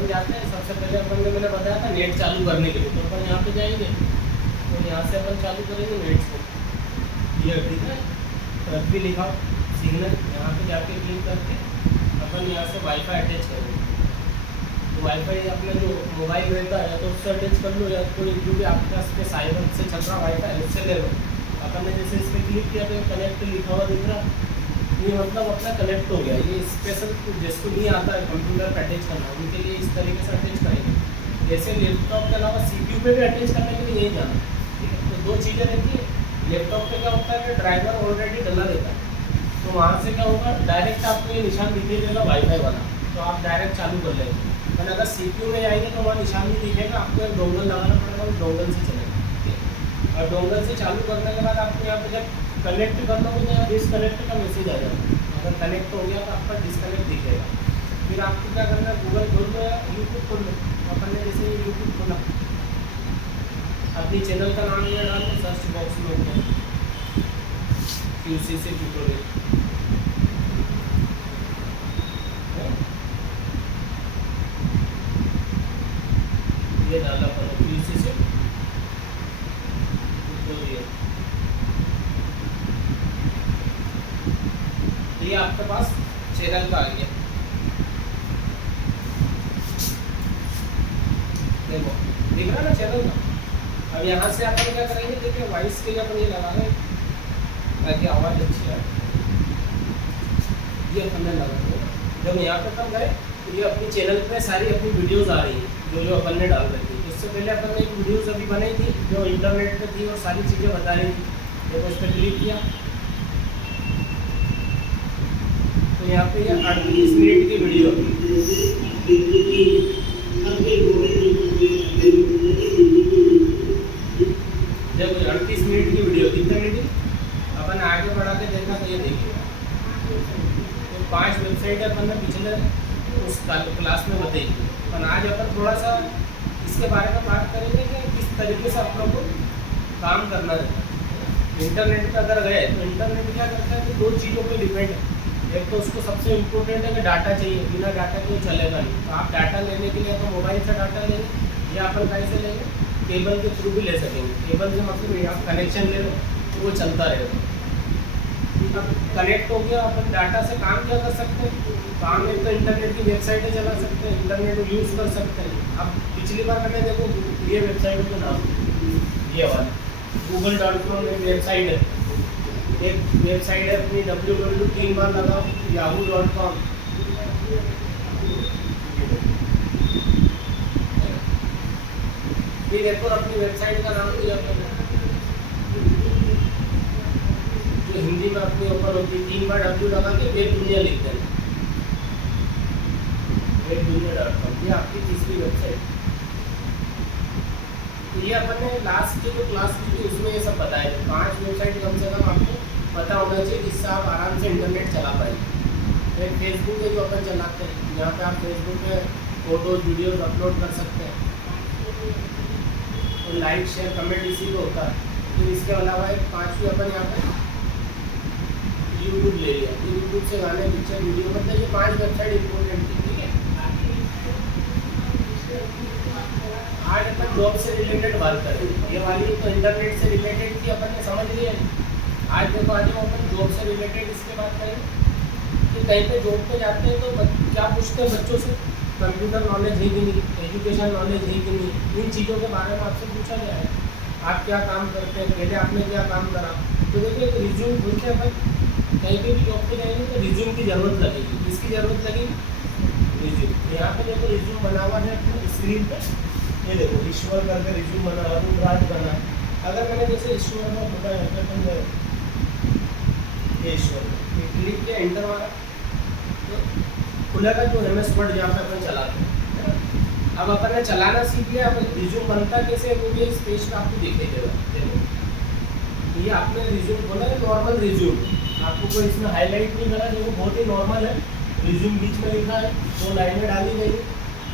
अपन जाते हैं, सबसे पहले अपन ने मैंने बताया था नेट चालू करने के लिए, तो अपन यहाँ पे जाएंगे, तो यहाँ से अपन चालू करेंगे नेट से, ये ठीक है, तब भी लिखा सिग्नल, यहाँ पे जाके क्लिक करके अपन यहाँ से वाईफाई अटैच करेंगे। तो वाईफाई अपना जो मोबाइल रहता है तो उससे अटैच कर लो, या कोई जो भी आपके पास पे साइबर से चल रहा वाईफाई उससे ले लो। अपन ने जैसे इस पर क्लिक किया तो कनेक्ट लिखा हुआ दिख रहा, ये मतलब अपना कनेक्ट हो गया। ये स्पेशल जिसको नहीं आता है कंप्यूटर पर अटैच करना, उनके लिए इस तरीके से अटैच करेंगे। जैसे लैपटॉप के अलावा CPU पे भी अटैच करने के लिए यही जाना, ठीक है। तो दो चीज़ें रहती है, लैपटॉप पे क्या होता है कि ड्राइवर ऑलरेडी डला रहता है, तो वहाँ से क्या होगा, डायरेक्ट आपको ये निशान दिखाई देगा वाईफाई वाला, तो आप डायरेक्ट चालू कर लेंगे। और अगर CPU में जाएंगे तो वहाँ निशान नहीं दिखेगा, आपको एक डोंगल लगाना पड़ेगा, वो डोंगल से चलेगा, ठीक है। और डोंगल से चालू करने के बाद आपको यहाँ पे जब कनेक्ट कर लो तो यहाँ डिसकनेक्ट का मैसेज आ जाएगा। अगर कनेक्ट हो गया तो आपका डिसकनेक्ट दिखेगा। फिर आपको क्या करना है, गूगल खोल लो या यूट्यूब खोल लो। अपन ने जैसे यूट्यूब खोला, अपनी चैनल का नाम ये डाल लो, सर्च बॉक्स में ऊपर QCC ट्यूटोरियल, ये डाला अपन QCC ट्यूटोरियल, ये आपके पास चैनल का आ गया। देखो दिख रहा है ना चैनल का। अब यहाँ से अपन क्या करेंगे, देखिए वॉइस के लिए अपन ये लगा रहे हैं ताकि आवाज़ अच्छी आए, ये अपन ने लगा दिया। जब यहाँ पे अपन गए तो ये अपनी चैनल पे सारी अपनी वीडियोस आ रही हैं जो अपन ने डाल रखी थी। इससे पहले अपन ने एक वीडियोस अभी बनाई थी जो इंटरनेट पे थी और सारी चीज़ें बता रही थी। जब उस पर क्लिक किया तो यहाँ पे ये 38 मिनट की वीडियो, जब 38 मिनट की वीडियो, कितने मिनट की, अपन आगे बढ़ा के देखा तो ये देखिए, तो 5 वेबसाइट अपन ने पिछले उस क्लास में बताई थी। अपन आज अपन थोड़ा सा इसके बारे में बात करेंगे कि किस तरीके से आप लोग को काम करना रहता है। इंटरनेट पर अगर गए तो इंटरनेट क्या करता है कि दो चीज़ों पे डिपेंड है। एक तो उसको सबसे इम्पोर्टेंट है कि डाटा चाहिए, बिना डाटा के चलेगा नहीं। तो आप डाटा लेने के लिए तो मोबाइल से डाटा लेंगे या अपन कैसे लेंगे, केबल के थ्रू भी ले सकेंगे। केबल से मतलब आप कनेक्शन ले लो तो वो चलता रहेगा। अब कनेक्ट हो गया, अपन डाटा से काम क्या कर सकते हैं, काम एक तो इंटरनेट की वेबसाइटें चला सकते हैं, इंटरनेट यूज़ कर सकते हैं। अब पिछली बार मैंने देखो ये वेबसाइट का नाम, ये वाला google.com एक वेबसाइट है, एक वेबसाइट है अपनी www 3 बार लगाओ yahoo.com, ये देखो अपनी वेबसाइट का नाम दिया जो हिंदी में अपनी ओपन होती है। 3 बार W लगा के वेब दुनिया लिख देना, webdunia.com, ये आपकी तीसरी वेबसाइट। तो ये अपन ने लास्ट की जो क्लास की थी उसमें ये सब बताया था। 5 वेबसाइट कम से कम आपको पता होना चाहिए जिससे आप आराम से इंटरनेट चला पाएंगे। एक फेसबुक है जो अपन चलाते हैं, यहाँ पे आप फेसबुक पे फोटोज वीडियोज अपलोड कर सकते हैं और लाइक शेयर कमेंट इसी को होता है। फिर इसके अलावा एक 5वीं अपन यहाँ पे यूट्यूब ले लिया, तो यूट्यूब से गाने पिक्चर वीडियो, मतलब ये 5 वेबसाइट इंपॉर्टेंट थी, ठीक है। आज अपन जॉब से रिलेटेड बात करें, ये वाली तो इंटरनेट से रिलेटेड थी, अपन ने समझ लिया। आज देखो आज हम अपन जॉब से रिलेटेड इसके बात करेंगे कि कहीं पे जॉब पे जाते हैं तो क्या पूछते हैं बच्चों से, कंप्यूटर नॉलेज है कि नहीं, एजुकेशन नॉलेज है कि नहीं, इन चीज़ों के बारे में आपसे पूछा गया है। आप क्या काम करते हैं, पहले आपने क्या काम करा। तो देखिए रिज्यूम बोलते हैं अपन, कहीं पे भी जॉब पे जाएंगे तो रिज्यूम की ज़रूरत लगेगी। किसकी ज़रूरत लगेगी, रिज्यूम। यहाँ पे देखो रिज्यूम बना हुआ है अपने स्क्रीन पे, ये देखो ईश्वर करके रिज्यूम बना हुआ है, राज बना। अगर मैंने जैसे ईश्वर का फोटा यहाँ पे बन जाए, ये ईश्वर क्लिक किया, एंटर मारा तो खुलेगा जो MS वर्ड जहाँ पे अपन चलाते हैं। अब अपन ने चलाना सीख लिया, अब रिज्यूम बनता कैसे वो भी इस पेज पे आपको दिखाई देगा। देखो ये आपने रिज्यूम बोला है, नॉर्मल रिज्यूम, आपको कोई इसमें हाईलाइट नहीं करा, देखो बहुत ही नॉर्मल है। रिज्यूम बीच में लिखा है, 2 लाइनें डाली गई,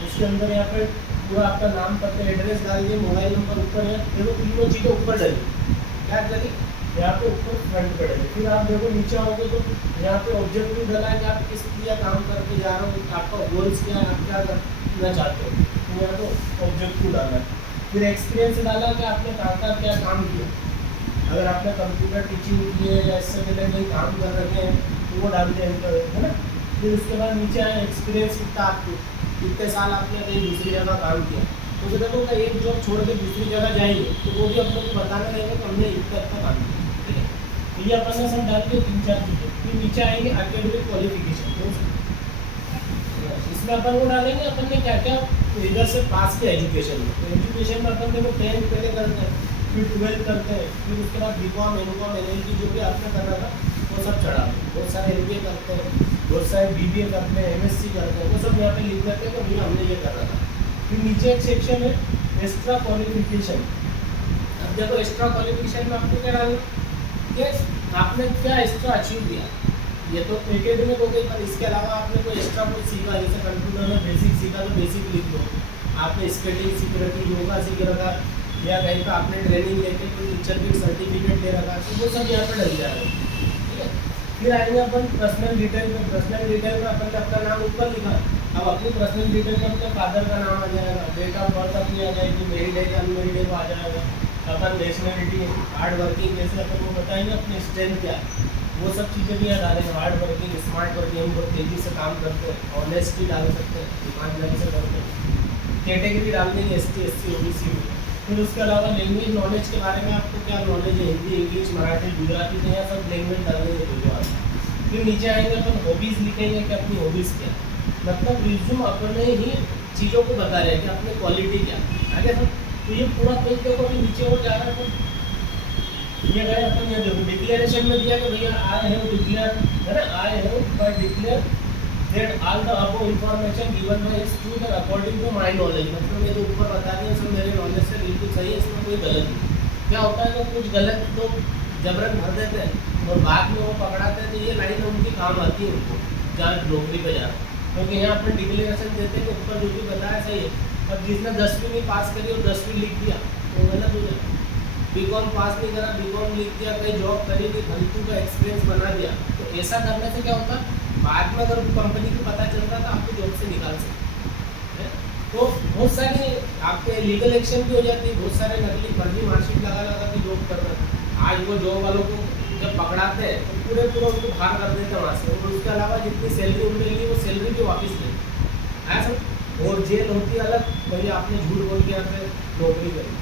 उसके अंदर यहाँ पे पूरा आपका नाम पता एड्रेस डाल दिए, मोबाइल नंबर ऊपर है। देखो तीनों चीज़ें ऊपर डली, क्या डली, यहाँ पे ऊपर फ्रंट पे डली। फिर आप देखो नीचे आओगे तो यहाँ पे ऑब्जेक्टिव डला है कि आप किस लिए काम करके जा रहे हो, आपका गोल्स क्या है, आप क्या कर लिखना चाहते हो तो यहाँ तो ऑब्जेक्टिव डालना है। फिर एक्सपीरियंस डाला कि आपने कहाँ क्या काम किया। अगर आपने कंप्यूटर टीचिंग की है या इससे पहले कहीं काम कर रखे हैं तो वो डालते हैं, है ना। फिर उसके बाद नीचे आए एक्सपीरियंस कितना आपको, कितने साल आपने कहीं दूसरी जगह काम किया। तो देखो कि एक जॉब छोड़ के दूसरी जगह जाएंगे तो वो भी अपने को बताना रहेगा कि हमने इतना काम किया, ठीक है। तो ये अपन ने सब डाल के 3-4 चीज़ें। फिर नीचे आएंगे एकेडमिक क्वालिफिकेशन, इसमें अपन को डालेंगे अपन ने क्या क्या इधर से पास किया एजुकेशन में। तो एजुकेशन में अपन देखो 10th पहले करते हैं, फिर 12th करते हैं, फिर उसके बाद BCom MCom LLB जो भी आपने करना था वो सब चढ़ा। बहुत सारे MBA करते हैं, बहुत सारे BBA करते हैं, MSc करते हैं, वो सब यहाँ पे लिख देते हैं कि भैया हमने ये करना था। फिर नीचे एक सेक्शन है एक्स्ट्रा क्वालिफिकेशन। अब देखो एक्स्ट्रा क्वालिफिकेशन में आपको क्या डालना कि आपने क्या एक्स्ट्रा अचीव किया। ये तो एकेडमिक हो गई, पर इसके अलावा आपने कोई एक्स्ट्रा कुछ सीखा, जैसे कंप्यूटर में बेसिक सीखा तो बेसिक लिख दो। आपने स्केटिंग सीख रखी, योगा सीख रखा, या कहीं पर आपने ट्रेनिंग लेके कोई टीचर की सर्टिफिकेट ले रखा, तो वो सब यहाँ पर डल जाएगा, ठीक है। फिर आएंगे अपन पर्सनल डिटेल में। पर्सनल डिटेल में अपन ने अपना नाम ऊपर लिखा। अब अपनी पर्सनल डिटेल में अपने फादर का नाम आ जाएगा, डेट ऑफ बर्थ अपनी आ जाएगी, मेरिड है या अनमेरिड है वो आ जाएगा, अपन नेशनलिटी, हार्ड वर्किंग, जैसे अपन को बताएंगे अपनी स्ट्रेंथ क्या है, वो सब चीज़ें भी यहाँ डालेंगे। हार्ड वर्किंग, स्मार्ट वर्किंग, हम बहुत तेज़ी से काम करते हैं, ऑनेस्टली डाल सकते हैं, ईमानदारी से करते हैं। कैटेगरी डाल देंगे ST SC OBC में। फिर उसके अलावा लैंग्वेज नॉलेज के बारे में आपको क्या नॉलेज है, हिंदी, इंग्लिश, मराठी, गुजराती, तो यहाँ सब लैंग्वेज डाल देंगे गुजरात। फिर नीचे आएंगे अपन हॉबीज़ लिखेंगे कि अपनी हॉबीज़ क्या, मतलब रिज्यूम अपने ही चीज़ों को बता रहे हैं कि अपनी क्वालिटी क्या आगे सब। तो ये पूरा पेज देखो अभी नीचे और जा रहा है, तो ये गए अपन ये देखो डिक्लेरेशन में दिया कि भैया आई हैव डिक्लेयर, है ना, I have by declare that all the above information given by is true that according to my knowledge. मतलब ये तो ऊपर बता दिया सब मेरे नॉलेज से बिल्कुल सही है, इसमें कोई गलत नहीं। क्या होता है कि कुछ गलत तो जबरन भर देते हैं और बाद में वो पकड़ाते हैं, तो ये लाइन उनकी काम आती है उनको जहाँ नौकरी पे जा रहा है। क्योंकि यहाँ अपन डिक्लेरेशन देते हैं कि ऊपर जो भी बताया सही है। अब जिसने 10वीं नहीं पास करी और 10वीं लिख दिया तो गलत हो जाए। BCom पास नहीं करा, BCom लिख दिया, कहीं जॉब करी नहीं, फालतू का एक्सपीरियंस बना दिया, तो ऐसा करने से क्या होता है बाद में अगर कंपनी को पता चलता तो आपको जॉब से निकाल सकते हैं। तो बहुत सारी आपके लीगल एक्शन भी हो जाती है, बहुत सारे नकली फर्जी मार्कशीट लगा के जॉब कर रहे हैं। आज वो जॉब वालों को जब पकड़ाते हैं तो पूरे उनको बाहर कर देते हैं वहाँ से, और उसके अलावा जितनी सैलरी उनके लिए वो सैलरी भी वापस ले ऐसा। और जेल होती है अलग, भैया आपने झूठ बोल के यहाँ पे नौकरी करी,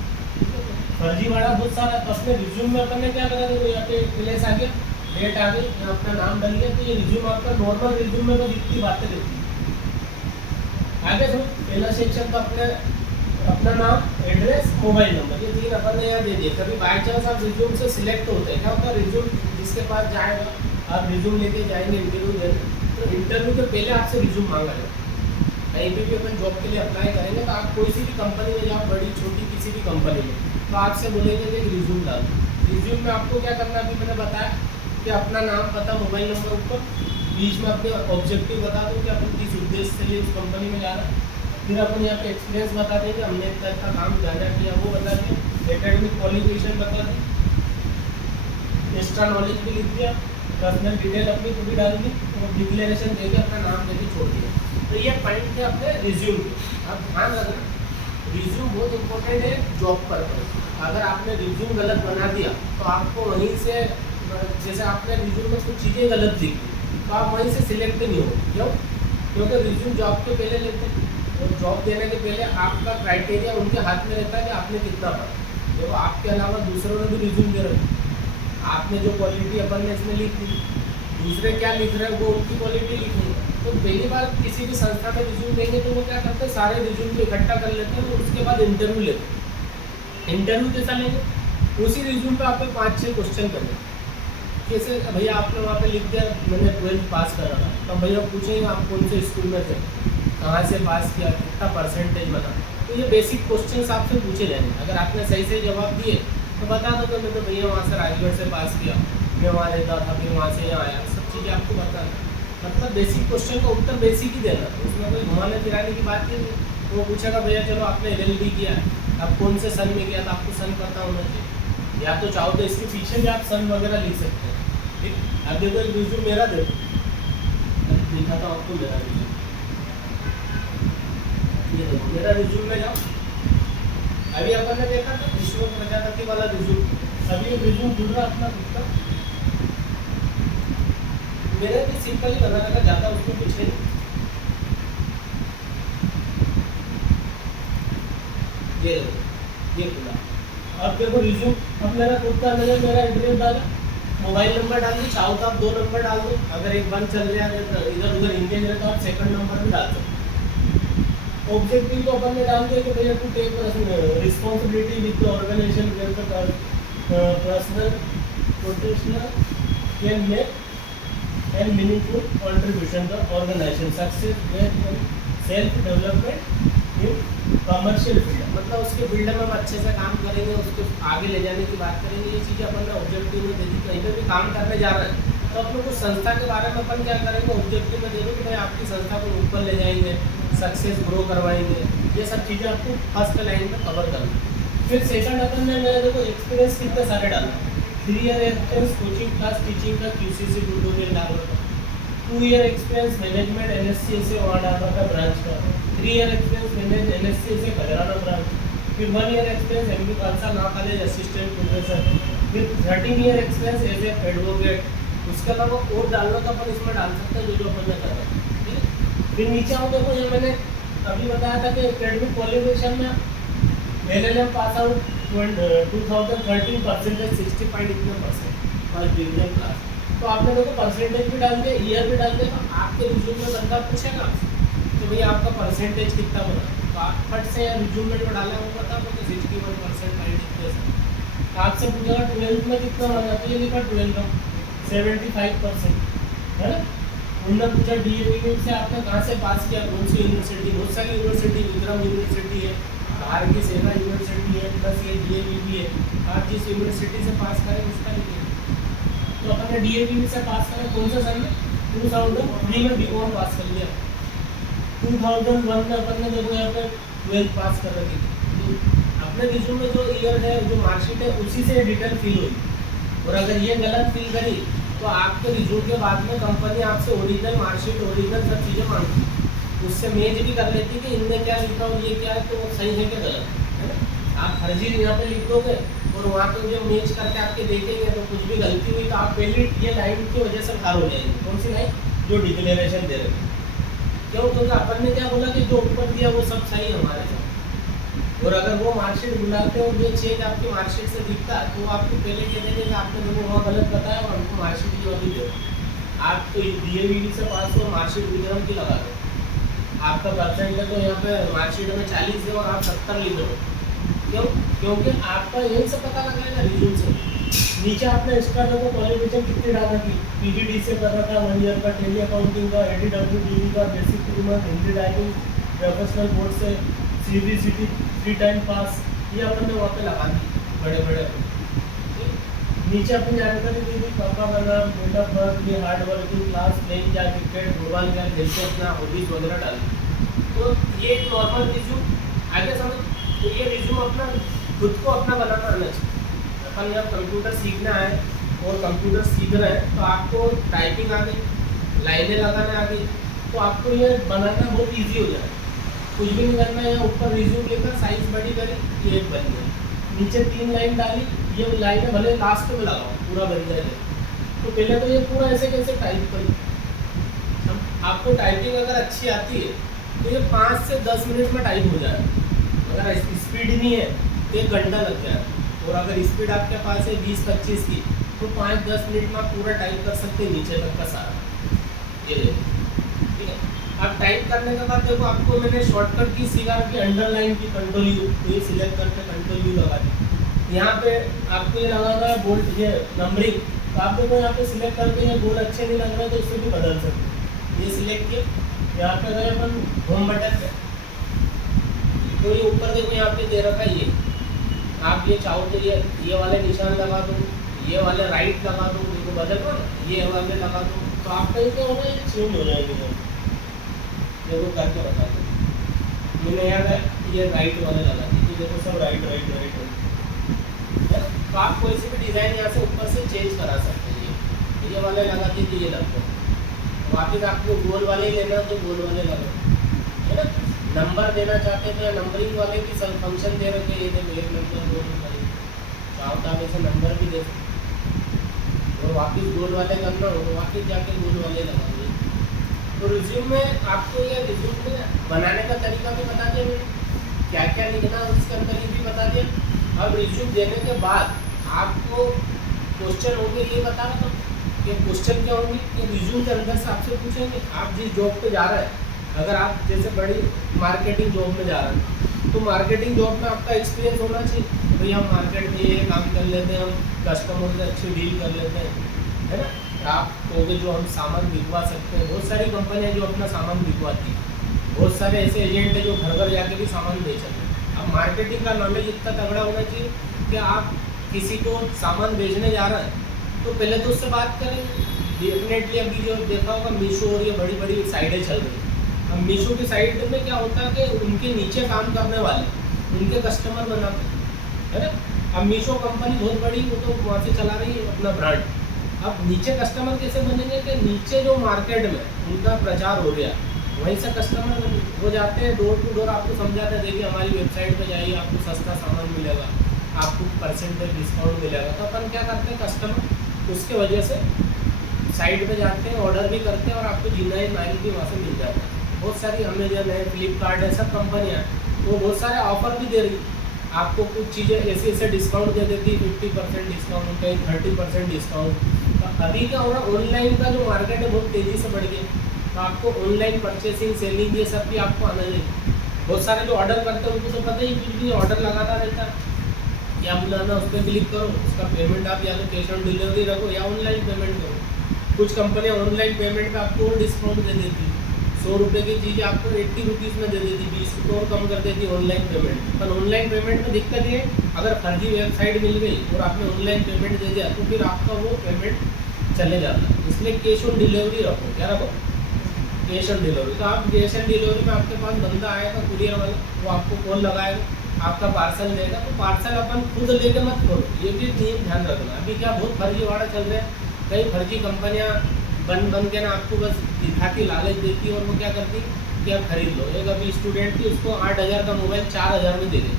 फर्जीवाड़ा बहुत सारा। तो अपने रिज्यूम में अपन ने क्या करा, तो यहाँ पे प्लेस आ गया, डेट आ गई, यहाँ अपना नाम डल गया, तो ये रिज्यूम आपका नॉर्मल रिज्यूम में तो जितनी बातें रहती है। आगे सुनो, पहला सेक्शन तो अपना नाम, एड्रेस, मोबाइल नंबर, ये 3 अपन ने यहाँ दे दिए। कभी बाई चांस आप रिज्यूम से सिलेक्ट होते हैं, क्या होता है रिज्यूम जिसके पास जाएगा, आप रिज्यूम लेके जाएंगे इंटरव्यू देने, तो इंटरव्यू के पहले आपसे रिज्यूम मांगा जाए। कहीं भी अपन जॉब के लिए अप्लाई करेंगे तो आप कोई सी भी कंपनी में जाओ, बड़ी छोटी किसी भी कंपनी में, तो आपसे बोलेंगे कि रिज्यूम डाल। रिज्यूम में आपको क्या करना है, अभी मैंने बताया कि अपना नाम, पता, मोबाइल नंबर ऊपर, बीच में अपने ऑब्जेक्टिव बता दो कि अपन किस उद्देश्य से लिए उस कंपनी में जा रहा है। फिर अपन यहाँ पे एक्सपीरियंस बता दें कि हमने इतना इतना काम जाना किया, वो बता दें। एकेडमिक क्वालिफिकेशन बता दें, एक्स्ट्रा नॉलेज भी लिख दिया, पर्सनल डिटेल अपनी पूरी डाल दी, और डिक्लेरेशन देके अपना नाम देके छोड़ दिया। तो ये पॉइंट थे अपने रिज्यूम के। अब ध्यान रखना, रिज्यूम बहुत इंपॉर्टेंट है जॉब पर्पज। अगर आपने रिज्यूम गलत बना दिया तो आपको वहीं से, जैसे आपने रिज्यूम में कुछ चीज़ें गलत लिखी तो आप वहीं से सिलेक्ट नहीं हो। क्यों? क्योंकि रिज्यूम जॉब के पहले लेते हैं, और जॉब देने के पहले आपका क्राइटेरिया उनके हाथ में रहता है कि आपने कितना पढ़ा। देखो आपके अलावा दूसरों ने भी रिज्यूम दे रहे हैं, आपने जो क्वालिटी अपन ने इसमें लिख दी, दूसरे क्या लिख रहे हैं वो उनकी क्वालिटी लिखनी है। तो पहली बार किसी भी संस्था में रिज्यूम देंगे तो वो क्या करते हैं, सारे रिज्यूम को इकट्ठा कर लेते हैं, और उसके बाद इंटरव्यू लेते हैं। इंटरव्यू कैसा लेंगे, उसी रिज्यूम पे आपको 5-6 क्वेश्चन करने। कैसे, भैया आपने वहाँ पे लिख दिया मैंने 12th पास करा था, तो भैया पूछेंगे आप कौन से स्कूल में थे, कहाँ से पास किया, कितना परसेंटेज बना। तो ये बेसिक क्वेश्चन आपसे पूछे जाएंगे। अगर आपने सही सही जवाब दिए तो बता दो कि मैं तो भैया वहाँ से राजगढ़ से पास किया, मैं वहाँ रहता था, फिर वहाँ से यहाँ आया, सब चीज़ें आपको बताना। मतलब बेसिक क्वेश्चन का उत्तर बेसिक ही देना, उसमें कोई घुमाने फिराने की बात ही नहीं। वो पूछेगा भैया चलो आपने LLB किया है, अब कौन से सन में किया था, आपको सन पता होना चाहिए, या तो चाहो तो इसके पीछे भी आप सन वगैरह लिख सकते हैं। ठीक, अब देखो एक रिज्यूम मेरा देखो, दिखा था आपको मेरा रिज्यूम, ये देखो मेरा रिज्यूम में जाओ, अभी अपन ने देखा था विष्णु प्रजापति वाला रिज्यूम, अभी रिज्यूम जुड़ रहा अपना खुद का। मैंने भी सिंपल ही बना रखा, ज़्यादा उसमें कुछ है नहीं। ये देखो ये खुला। अब देखो रिज्यूम, अब मेरा खुद का मैंने मेरा एड्रेस डाला, मोबाइल नंबर डाल दी, चाहो तो आप 2 नंबर डाल दो, अगर एक बंद चल रहा है इधर उधर इंगेज है तो आप सेकंड नंबर भी डाल दो। ऑब्जेक्टिव तो अपन ने डाल दिया कि भैया to take responsibility with the organisation where the personal professional can make and meaningful contribution the organisation success where self development in commercial field, मतलब उसके फील्ड में हम अच्छे से काम करेंगे, उसको आगे ले जाने की बात करेंगे। ये चीज़ें अपन ने ऑब्जेक्टिव में दे दी। कहीं पर भी काम करने जा रहे हैं तो अपने कुछ संस्था के बारे में अपन क्या करेंगे, ऑब्जेक्टिव में दे दो कि भाई आपकी संस्था को ऊपर ले जाएंगे, सक्सेस ग्रो करवाएंगे। ये सब चीज़ें आपको फर्स्ट लाइन में कवर करना। फिर सेकंड अपन ने मेरे को एक्सपीरियंस कितने सारे डाला, 3 year experience coaching class teaching का QCC ट्यूटोरियल डाला था, 2 ईयर एक्सपीरियंस मैनेजमेंट NSC से वहाँ डाला था ब्रांच का, 3 ईयर एक्सपीरियंस मैनेज NSC से खजराना ब्रांच, फिर 1 year experience MB Khalsa law college assistant professor, फिर 13 year experience as a advocate. उसके अलावा और डालना तो अपन इसमें डाल सकते हैं जो अपन ने करा, ठीक है। फिर नीचे आओ, देखो ये मैंने अभी बताया था कि एकेडमिक क्वालिफिकेशन में LLM पास आउट 2013 परसेंटेज 60 इतने परसेंट फर्स्ट डिवीजन क्लास। तो आपने देखो परसेंटेज भी डाल दिया, ईयर भी डाल दिया, तो आपके रिज्यूम में बंदा पूछेगा तो भैया आपका परसेंटेज कितना बना, तो आप फट से रिज्यूम में जो डाला वो बता दो कि 61% इतने से। आपसे पूछेगा 12th में कितना बना, तो ये लिखा 12 का 75% है ना। उन्होंने पूछा DAV से आपने कहाँ से पास किया, कौन सी यूनिवर्सिटी, बहुत सारी यूनिवर्सिटी, विक्रम यूनिवर्सिटी है, बाहर की सेना यूनिवर्सिटी है, प्लस ये DAV भी है। आप जिस यूनिवर्सिटी से पास करें उसका लिखिए। तो अपन ने DAV से पास करें कौन सा सन में, 2003 में B.Com पास कर लिया, 2001 में अपन ने देखो यहाँ पे 12th पास कर रखी थी। तो अपने रिज्यूम में जो ईयर है, जो मार्कशीट है, उसी से डिटेल फिल हुई। और अगर ये गलत फिल करी तो आपके रिज्यूम के बाद में कंपनी आपसे ओरिजिनल मार्कशीट, ओरिजिनल सब चीज़ें मांगती, उससे मैच भी कर लेती कि इनने क्या लिखा और ये क्या है, तो वो सही है कि गलत है ना। आप फर्जी यहाँ पे लिख दोगे और वहाँ पे जो मैच करके आपके देखेंगे तो कुछ भी गलती हुई तो आप पहले ये लाइन की वजह से खार हो जाएगी। कौन सी लाइन, जो डिक्लेरेशन दे रहे, क्यों, क्योंकि अपन ने क्या बोला कि जो ऊपर दिया वो सब सही है हमारे साथ। और अगर वो मार्कशीट बुलाते हो ये चेंज आपकी मार्कशीट से दिखता है तो आपको पहले कह देंगे कि आपने देखो वहाँ गलत बताया और हमको मार्कशीट की वाली दो। आप तो DAV से पास हो, मार्कशीट विक्रम की लगा दो, आपका परसेंट है तो यहाँ पे मार्कशीट में 40 है और आप 70 लिख दो। क्यों, क्योंकि आपका यही से पता लगाएगा रिज्यूम से। नीचे आपने इसका देखो क्वालिफिकेशन कितनी डाला की, PGD से कर रखा 1 ईयर का, टेली अकाउंटिंग का, ADWDB का, basic 3 month Hindi typing, professional board से CBCT 3 टाइम पास, ये अपन ने वहाँ पे लगा दी बड़े बड़े। नीचे अपनी जानकारी दी थी, पापा का नाम, डेट ऑफ बर्थ, ये हार्ड वर्किंग, क्लास, प्लेइंग क्या, क्रिकेट, फुटबॉल क्या, जैसे अपना हॉबीज वगैरह डाल दी। तो ये एक नॉर्मल रिज्यूम आगे समझ। तो ये रिज्यूम अपना खुद को अपना बनाना आना चाहिए। अपन जब कंप्यूटर सीखना है और कंप्यूटर सीख रहे हैं तो आपको टाइपिंग आ गई, लाइनें लगाना आ गई, तो आपको ये बनाना बहुत ईजी हो जाए। कुछ भी नहीं करना है, यहाँ ऊपर रिज्यूम लिखा, साइज बड़ी करी, ये एक बन गया। नीचे 3 लाइन डाली, ये लाइनें भले लास्ट में लगाओ, पूरा बन जाएगा। तो पहले तो ये पूरा ऐसे कैसे टाइप करी। आपको टाइपिंग अगर अच्छी आती है तो ये 5 से 10 मिनट में टाइप हो जाए। अगर स्पीड नहीं है तो 1 घंटा लग जाए, और अगर स्पीड आपके पास है 20-25 की तो 5-10 मिनट में आप पूरा टाइप कर सकते हैं नीचे तक का सारा। ये ठीक है। अब टाइप करने के बाद देखो आपको मैंने शॉर्टकट की सिखा रखी, अंडरलाइन की, कंट्रोल U, ये सिलेक्ट करके कंट्रोल U लगा दी। यहाँ पे आपको ये लगाना है बोल्ड, ये नंबरिंग, तो आप देखो यहाँ पे सिलेक्ट करके ये बोल अच्छे नहीं लग रहे तो इससे भी बदल सकते हैं। ये सिलेक्ट किया, यहाँ पे अगर अपन होम बटन पे तो ये ऊपर देखो यहाँ पे दे रखा है ये, आप ये चाहो तो ये वाले निशान लगा दो, ये वाले राइट लगा दो, देखो बदल दो ना, ये वाले लगा दो, तो आपका क्या होगा, ये चेंज हो जाएगी। देखो करके बता दो, मैंने याद है ये राइट वाले लगा दी, तो देखो सब राइट राइट राइट है। तो आप कोई सी भी डिज़ाइन यहाँ से ऊपर से चेंज करा सकते हैं। ये वाले लगा दी तो ये लग गए, वापिस आपको गोल वाले ही लेना तो गोल वाले लगा, है ना। नंबर देना चाहते थे, नंबरिंग वाले भी सब फंक्शन दे रखे, ये देखो 1 नंबर 2 नंबर, चाहो तो आप ऐसे नंबर भी दे सकते। और वापस गोल वाले करना हो तो वापस जाके गोल वाले लगाओगे। तो रिज्यूम में आपको ये रिज्यूम में बनाने का तरीका भी बता दिया मैंने, क्या क्या लिखना है उसके अंदर ये भी बता दिया। अब रिज्यूम देने के बाद आपको क्वेश्चन होंगे, ये बता रहा था कि क्वेश्चन क्या होंगे कि रिज्यूम के अंदर से आपसे पूछेंगे आप जिस जॉब पे जा रहे हैं, अगर आप जैसे बड़ी मार्केटिंग जॉब में जा रहे हैं तो मार्केटिंग जॉब में आपका एक्सपीरियंस होना चाहिए, भाई हम मार्केट में ये काम कर लेते हैं, हम कस्टमर से अच्छी डील कर लेते हैं, है ना। आप कहोगे जो हम सामान बिकवा सकते हैं, बहुत सारी कंपनियां जो अपना सामान बिकवाती हैं, बहुत सारे ऐसे एजेंट हैं जो घर घर जाके भी सामान बेच सकते हैं। अब मार्केटिंग का नॉलेज इतना तगड़ा होना चाहिए कि आप किसी को सामान बेचने जा रहे हैं तो पहले तो उससे बात करें। डेफिनेटली अभी जो देखा होगा मीशो और ये बड़ी बड़ी साइटें चल रही हैं। अब मीशो की साइट में क्या होता है कि उनके नीचे काम करने वाले उनके कस्टमर बनाते हैं, है ना। अब मीशो कंपनी बहुत बड़ी, वो तो वहाँ से चला रही है अपना ब्रांड। अब नीचे कस्टमर कैसे बनेंगे कि नीचे जो मार्केट में उनका प्रचार हो गया, वहीं से कस्टमर हो जाते हैं, डोर टू डोर आपको समझाते हैं, देखिए हमारी वेबसाइट पे जाइए आपको सस्ता सामान मिलेगा, आपको परसेंटेज डिस्काउंट मिलेगा। तो अपन क्या करते हैं, कस्टमर उसके वजह से साइट पे जाते हैं, ऑर्डर भी करते हैं और आपको जीना माइल भी वहाँ से मिल जाता है। बहुत सारी अमेजन है, फ्लिपकार्ट है, सब कंपनियाँ वो बहुत सारे ऑफर भी दे रही, आपको कुछ चीज़ें ऐसे ऐसे डिस्काउंट दे देती, 50% डिस्काउंट, कहीं 30% डिस्काउंट। तो अभी क्या हो रहा है, ऑनलाइन का जो मार्केट है बहुत तेज़ी से बढ़ गया, तो आपको ऑनलाइन परचेसिंग, सेलिंग, ये सब भी आपको आना चाहिए। बहुत सारे जो ऑर्डर करते हैं उनको तो पता ही, कुछ भी ऑर्डर लगाता रहता है, या बुलाना उस पर क्लिक करो, उसका पेमेंट आप या तो कैश ऑन डिलीवरी रखो या ऑनलाइन पेमेंट करो। कुछ कंपनियां ऑनलाइन पेमेंट पे आपको और डिस्काउंट दे देती, 100 रुपये की चीज़ आपको 80 रुपीज़ में दे देती, 20 रुपये और कम कर देती ऑनलाइन पेमेंट। पर ऑनलाइन पेमेंट में दिक्कत ये, अगर फर्जी वेबसाइट मिल गई और आपने ऑनलाइन पेमेंट दे दिया तो फिर आपका वो पेमेंट चले जाता है। इसलिए कैश ऑन डिलीवरी रखो, क्या रखो, कैश ऑन डिलीवरी। तो आप कैश ऑन डिलीवरी में आपके पास बंदा आएगा कुरियर वाला, वो आपको कॉल लगाएगा, आपका पार्सल देगा, तो पार्सल अपन खुद लेके मत करो, ये भी नियम ध्यान रखना। अभी क्या बहुत फर्जीवाड़ा चल रहा है, कई फर्जी कंपनियां बन के ना आपको बस दिखाती, लालच देती और वो क्या करती कि आप खरीद लो। एक अभी स्टूडेंट थी, उसको 8,000 का मोबाइल 4,000 में दे दे,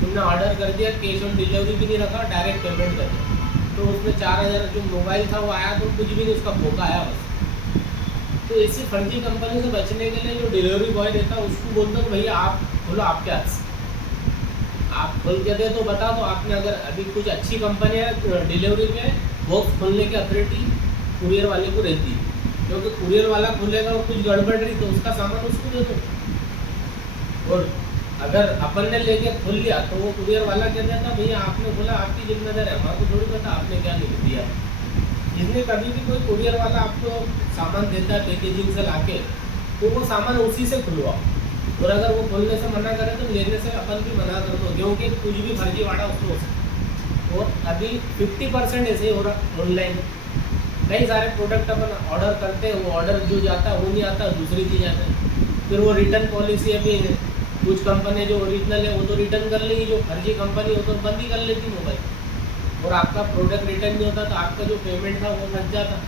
तुमने ऑर्डर कर दिया, कैश ऑन डिलीवरी भी नहीं रखा, डायरेक्ट पेमेंट कर दिया, तो उसमें 4,000 जो मोबाइल था वो आया तो कुछ भी नहीं, उसका फोका आया बस। तो ऐसी फर्जी कंपनी से बचने के लिए जो डिलीवरी बॉय रहता है उसको बोलता हूँ भैया आप बोलो आपके हाथ से, आप खोल के दे तो बता दो आपने। अगर अभी कुछ अच्छी कंपनी है डिलीवरी में बॉक्स खोलने की अथॉरिटी कुरियर वाले को रहती है, क्योंकि कुरियर वाला खोलेगा और कुछ गड़बड़ रही तो उसका सामान उसको दे दो। और अगर अपन ने लेके खोल लिया तो वो कुरियर वाला कह देता भैया आपने बोला आपकी जिम्मेदारी है, हमारे को थोड़ी पता आपने क्या लिख दिया। इसलिए कभी भी कोई कुरियर वाला आपको सामान देता है पैकेजिंग से लाके, तो वो सामान उसी से खुलवाओ, और अगर वो खोलने से मना करे तो लेने से अपन भी मना कर दो, क्योंकि कुछ भी फर्जीवाड़ा उसको हो सकता। और अभी 50% ऐसे ही हो रहा ऑनलाइन, कई सारे प्रोडक्ट अपन ऑर्डर करते हैं, वो ऑर्डर जो जाता है वो नहीं आता, दूसरी चीज़ आता है। फिर वो रिटर्न पॉलिसी अभी है, कुछ कंपनी जो ओरिजिनल है वो तो रिटर्न कर लेगी, जो फर्जी कंपनी हो तो बंद ही कर लेती मोबाइल, और आपका प्रोडक्ट रिटर्न नहीं होता तो आपका जो पेमेंट था वो फंस जाता।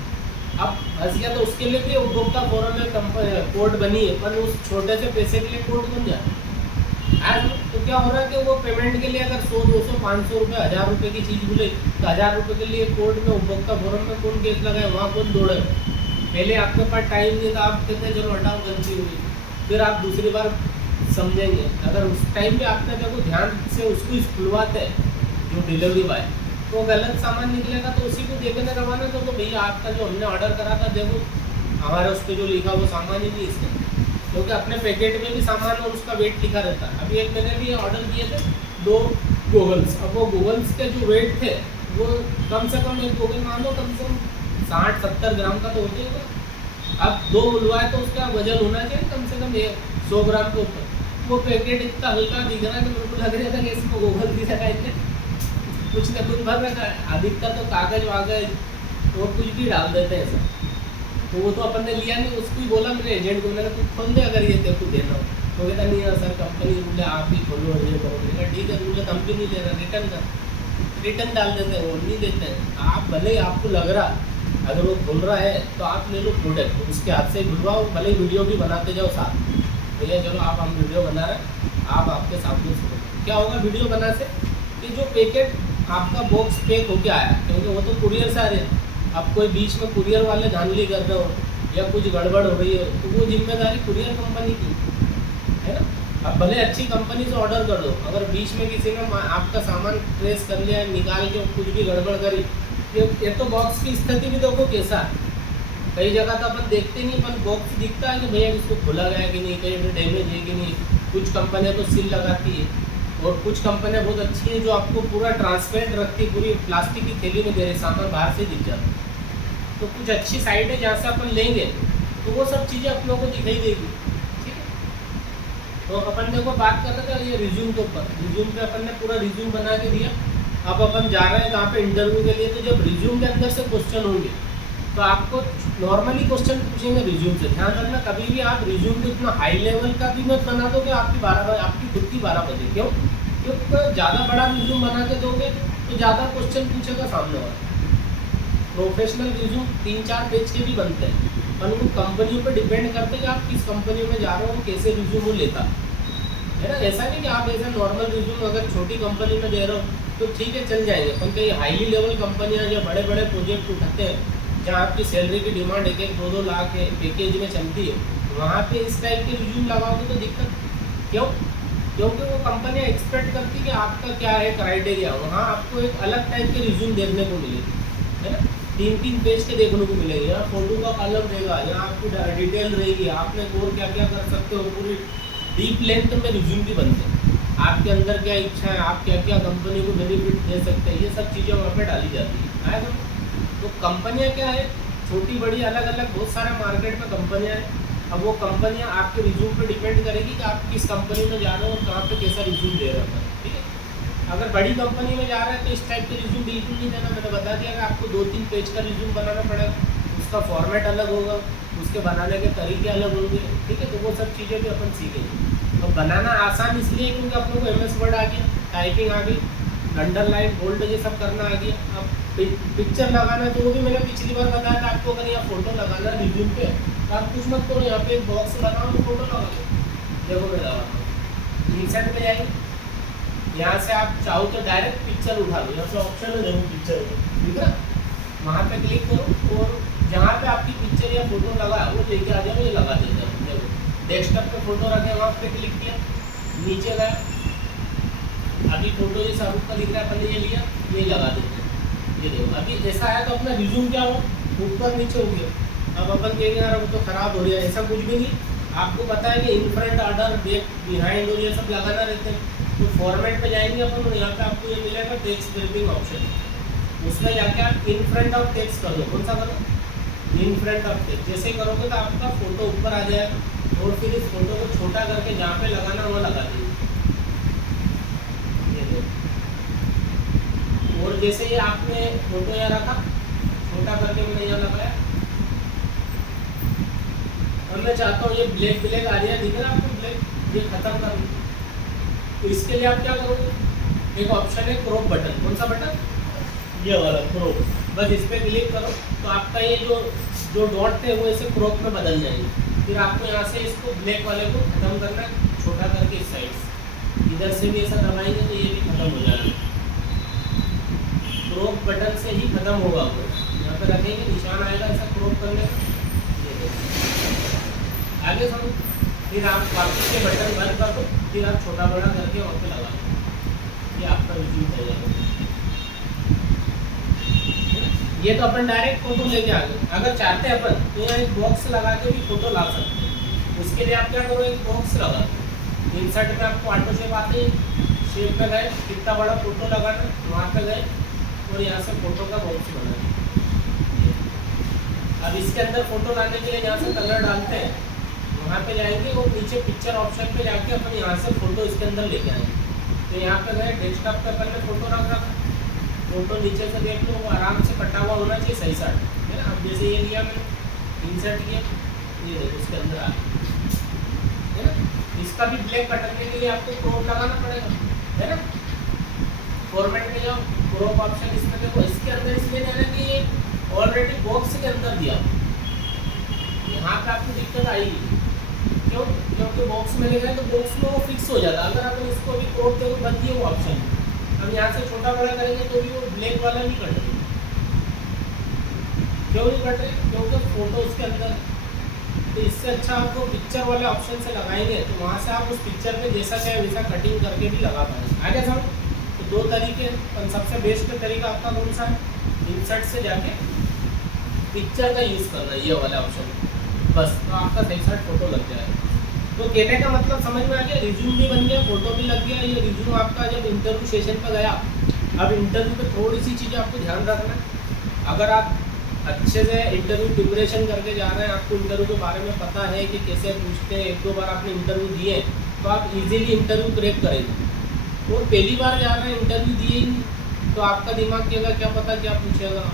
अब फंस गया तो उसके लिए भी उपभोक्ता फोरम में कोड बनी है, पर उस छोटे से पैसे के लिए कोड बन जाता आज। तो क्या हो रहा है कि वो पेमेंट के लिए अगर 100, 200, 500 रुपये, 1000 रुपये की चीज़ बोले तो 1000 रुपये के लिए कोर्ट में उपभोक्ता फोरम में कौन केस लगाए, वहाँ कौन दौड़े। पहले आपके पास टाइम नहीं था, आप कहते चलो हटाओ गलती हुई, फिर आप दूसरी बार समझेंगे। अगर उस टाइम पे आपने देखो ध्यान से उसको खुलवाते हैं जो डिलीवरी बॉय, तो गलत सामान निकलेगा तो उसी को देखने करवाना तो भैया आपका जो हमने ऑर्डर करा था देखो हमारे उस पर जो लिखा वो सामान ही नहीं इसका, क्योंकि अपने पैकेट में भी सामान और उसका वेट लिखा रहता है। अभी एक मैंने भी ऑर्डर किए थे 2 गूगल्स, अब वो गूगल्स के जो वेट थे वो कम से कम एक गूगल मान लो कम से कम 60-70 ग्राम का तो होते होगा। अब 2 बुलवाए तो उसका वजन होना चाहिए कम से कम 100 ग्राम के ऊपर। वो पैकेट इतना हल्का दिख रहा है कि मेरे को लग रहा था कि इसको गूगल दिख रहा है, कुछ ना कुछ भर रखा है। अधिकतर तो कागज वागज और कुछ भी डाल देते हैं ऐसा, तो वो तो अपन ने लिया नहीं। उसको ही बोला मैंने एजेंट को, मैंने तू खोल दे अगर ये तेरे को देना हो। तो कहता नहीं है सर कंपनी बोले आप ही खोलो ये करो। मैंने कहा ठीक है, बोले हम भी नहीं ले रहा, रिटर्न कर। रिटर्न डाल देते हैं, वो नहीं देते हैं। आप भले ही आपको लग रहा अगर वो खोल रहा है तो आप ले लो प्रोडक्ट, उसके हाथ से खुलवाओ, भले वीडियो भी बनाते जाओ साथ, भैया चलो आप हम वीडियो बना रहे हैं, आप आपके सामने सुनो। क्या होगा वीडियो बनाने से कि जो पैकेट आपका बॉक्स पैक होके आया, क्योंकि वो तो कुरियर से आ रहे हैं, अब कोई बीच में कुरियर वाले धांधली कर रहे हो या कुछ गड़बड़ हो रही है तो वो जिम्मेदारी कुरियर कंपनी की है ना। अब भले अच्छी कंपनी से ऑर्डर कर दो, अगर बीच में किसी ने आपका सामान ट्रेस कर लिया, निकाल के कुछ भी गड़बड़ करी, ये तो बॉक्स की स्थिति भी देखो कैसा है। कई जगह तो अपन देखते नहीं, अपन बॉक्स दिखता है कि भैया इसको खोला गया कि नहीं, कहीं डैमेज है कि नहीं। कुछ कंपनियां तो सील लगाती है और कुछ कंपनियां बहुत अच्छी है जो आपको पूरा ट्रांसपेरेंट रखती है, पूरी प्लास्टिक की थैली में दे रहे, सामान बाहर से दिख जाता है। तो कुछ अच्छी साइड है जहाँ से अपन लेंगे तो वो सब चीज़ें अपनों को दिखाई देगी। ठीक है, तो अपन देखो बात कर रहे थे ये रिज्यूम के ऊपर। रिज्यूम पे अपन ने पूरा रिज्यूम बना के दिया। अब अपन जा रहे हैं कहाँ पे, इंटरव्यू के लिए। तो जब रिज्यूम के अंदर से क्वेश्चन होंगे तो आपको नॉर्मली क्वेश्चन पूछेंगे रिज्यूम से। ध्यान रखना कभी भी आप रिज्यूम को इतना हाई लेवल का भी मत बना दो कि आपकी खुद की 12 बजे। क्यों? क्योंकि ज़्यादा बड़ा रिज्यूम बना के दोगे तो ज़्यादा क्वेश्चन पूछेगा सामने वाला। प्रोफेशनल रिज्यूम 3-4 पेज के भी बनते हैं, पर उनको कंपनियों पर डिपेंड करते हैं कि आप किस कंपनी में जा रहे हो, कैसे रिज्यूम वो लेता है ना। ऐसा नहीं कि आप ऐसा नॉर्मल रिज्यूम अगर छोटी कंपनी में दे रहे हो तो ठीक है चल जाएंगे, पर कई हाईली लेवल कंपनियाँ या बड़े बड़े प्रोजेक्ट उठाते हैं जहाँ आपकी सैलरी की डिमांड 1-2 लाख है, पैकेज में चलती है, वहाँ पे इस टाइप के रिज्यूम लगाओगे तो दिक्कत। क्यों? क्योंकि वो कंपनियाँ एक्सपेक्ट करती कि आपका क्या है क्राइटेरिया, वहाँ आपको एक अलग टाइप के रिज्यूम देखने को मिलेगी, है ना। 3-3 पेज के देखने को मिलेंगे, यहाँ फोटो का कॉलम रहेगा, यहाँ आपकी डिटेल रहेगी, आपने और क्या क्या कर सकते हो, पूरी डीप लेंथ में रिज्यूम भी बनते हैं। आपके अंदर क्या इच्छा है, आप क्या क्या कंपनी को बेनिफिट दे सकते हैं, ये सब चीज़ें वहाँ पर डाली जाती है। आया तो कंपनियां क्या है, छोटी बड़ी अलग अलग बहुत सारे मार्केट में कंपनियां हैं। अब वो कंपनियां आपके रिज्यूम पे डिपेंड करेगी कि आप किस कंपनी में जा रहे हो और कहाँ पे कैसा रिज्यूम दे रहे हो। ठीक है, अगर बड़ी कंपनी में जा रहे हैं तो इस टाइप के रिज्यूम बिल्कुल नहीं देना। मैंने बता दिया कि आपको 2-3 पेज का रिज्यूम बनाना पड़ेगा, उसका फॉर्मेट अलग होगा, उसके बनाने के तरीके अलग होंगे। ठीक है, तो वो सब चीज़ें भी अपन सीखेंगे। तो बनाना आसान इसलिए क्योंकि अपनों को MS वर्ड आ गया, टाइपिंग आ गई, अंडरलाइन बोल्ड ये सब करना आ गया। अब पिक्चर लगाना तो वो भी मैंने पिछली बार बताया था आपको। अगर यहाँ फोटो लगाना रिज्यूम पे तो आप कुछ मत करो, यहाँ पे एक बॉक्स बनाओ तो फोटो लगा दो। देखो मैं लगाता हूँ, इंसर्ट पे जाएंगे, यहाँ से आप चाहो तो डायरेक्ट पिक्चर उठा लो, यहाँ से ऑप्शन है देखो पिक्चर में, ठीक है, वहाँ पे क्लिक करो और जहाँ पे आपकी पिक्चर या फोटो लगा वो लेके आ जाओ, ये लगा देते हैं। देखो डेस्कटॉप पे फोटो रखे, वहाँ पे क्लिक किया, नीचे गया, अभी फोटो ये शाहरुख का दिख रहा है, पहले ये लिया, ये लगा देते हैं। ये देखो अभी ऐसा है तो अपना रिज्यूम क्या हो, ऊपर नीचे हो गया। अब अपन कहेंगे यार वो तो खराब हो रही है, ऐसा कुछ भी नहीं। आपको पता है कि in front, order, back, behind और ये सब लगाना रहते हैं। तो फॉर्मेट पे जाएंगे अपन और यहाँ पे आपको ये मिलेगा टेक्स्ट फिल्टरिंग ऑप्शन, उसमें जाके आप इन फ्रंट ऑफ टेक्स्ट कर दो। कौन सा करो? In front of text. जैसे ही करोगे तो आपका फोटो ऊपर आ जाएगा और फिर इस फोटो को छोटा करके जहाँ पे लगाना वहाँ लगा दीजिए। और जैसे ही आपने फोटो यहाँ रखा, छोटा करके मैंने यहाँ लगाया, और मैं चाहता हूँ ये ब्लैक ब्लैक आ रही है, दिख रहा है आपको ब्लैक, ये खत्म कर दो। तो इसके लिए आप क्या करोगे, एक ऑप्शन है क्रॉप बटन। कौन सा बटन? ये वाला क्रॉप। बस इस पर क्लिक करो तो आपका ये जो डॉट थे वो ऐसे क्रॉप में बदल जाएंगे। फिर आपको यहाँ से इसको ब्लैक वाले को खत्म करना है, छोटा करके इस साइड से, इधर से भी ऐसा दबाएंगे तो ये भी खत्म हो जाएगा। क्रॉप बटन से ही खत्म होगा। वो यहाँ पे रखेंगे, निशान आएगा ऐसा क्रॉप करने का, आगे समझ। फिर आप वापस के बटन बंद कर दो, फिर आप छोटा बड़ा करके वहाँ पे लगा दो, ये आपका रिज्यूम हो जाएगा। ये तो अपन डायरेक्ट फोटो लेके आ गए। अगर चाहते हैं अपन तो यहाँ एक बॉक्स लगा के भी फोटो ला सकते हैं। उसके लिए आप क्या करो, एक बॉक्स लगा, इंसर्ट में आपको ऑटो शेप आते हैं, शेप पे गए, कितना बड़ा फोटो लगाना वहाँ पे गए और यहाँ से फोटो का बॉक्स बनाए। अब इसके अंदर फोटो लाने के लिए यहाँ से कलर डालते हैं, वहाँ पे जाएंगे और नीचे पिक्चर ऑप्शन पे जाके अपन यहाँ से फोटो इसके अंदर लेके आएंगे। तो यहाँ पे गए, डेस्कटॉप पे अपन ने फोटो रख रखा, फोटो नीचे से देख लो, वो आराम से कटा हुआ होना चाहिए सही साइड, है ना। अब जैसे ये लिया मैंने, इंसर्ट किया, ये देखो उसके अंदर आ गया, है ना। इसका भी ब्लैक कटने के लिए आपको क्रॉप लगाना पड़ेगा, है ना। फॉर्मेट में जाओ, क्रॉप ऑप्शन इसमें देखो, इसके अंदर इसलिए देना कि ये ऑलरेडी बॉक्स के अंदर दिया, यहाँ पे आपको दिक्कत आएगी। क्यों? क्योंकि बॉक्स में ले गए तो बॉक्स में वो फिक्स हो जाता है। अगर अपन इसको भी क्रॉप करो बंद है वो ऑप्शन, हम यहाँ से छोटा बड़ा करेंगे तो भी वो ब्लैक वाला नहीं कट रही। क्यों नहीं कट रही? क्योंकि फोटो उसके अंदर। तो इससे अच्छा आपको पिक्चर वाले ऑप्शन से लगाएंगे तो वहाँ से आप उस पिक्चर पे जैसा चाहे वैसा कटिंग करके भी लगा पाएंगे। आगे समझ? तो दो तरीके, सबसे बेस्ट तरीका आपका कौन सा है? इंसर्ट से जाके पिक्चर का यूज़ करना है, ये वाला ऑप्शन, बस। तो आपका सही साइड फोटो लग जाएगा। तो कहने का मतलब समझ में आ गया, रिज्यूम भी बन गया, फोटो भी लग गया। ये रिज्यूम आपका जब इंटरव्यू सेशन पर गया, अब इंटरव्यू पे थोड़ी सी चीज़ें आपको ध्यान रखना है। अगर आप अच्छे से इंटरव्यू प्रिपरेशन करके जा रहे हैं, आपको इंटरव्यू के बारे में पता है कि कैसे पूछते हैं, एक दो बार आपने इंटरव्यू दिए, तो आप इजीली इंटरव्यू क्रैक करेंगे। और पहली बार जा रहे हैं, इंटरव्यू दिए ही नहीं, तो आपका दिमाग कहेगा क्या पता क्या पूछेगा,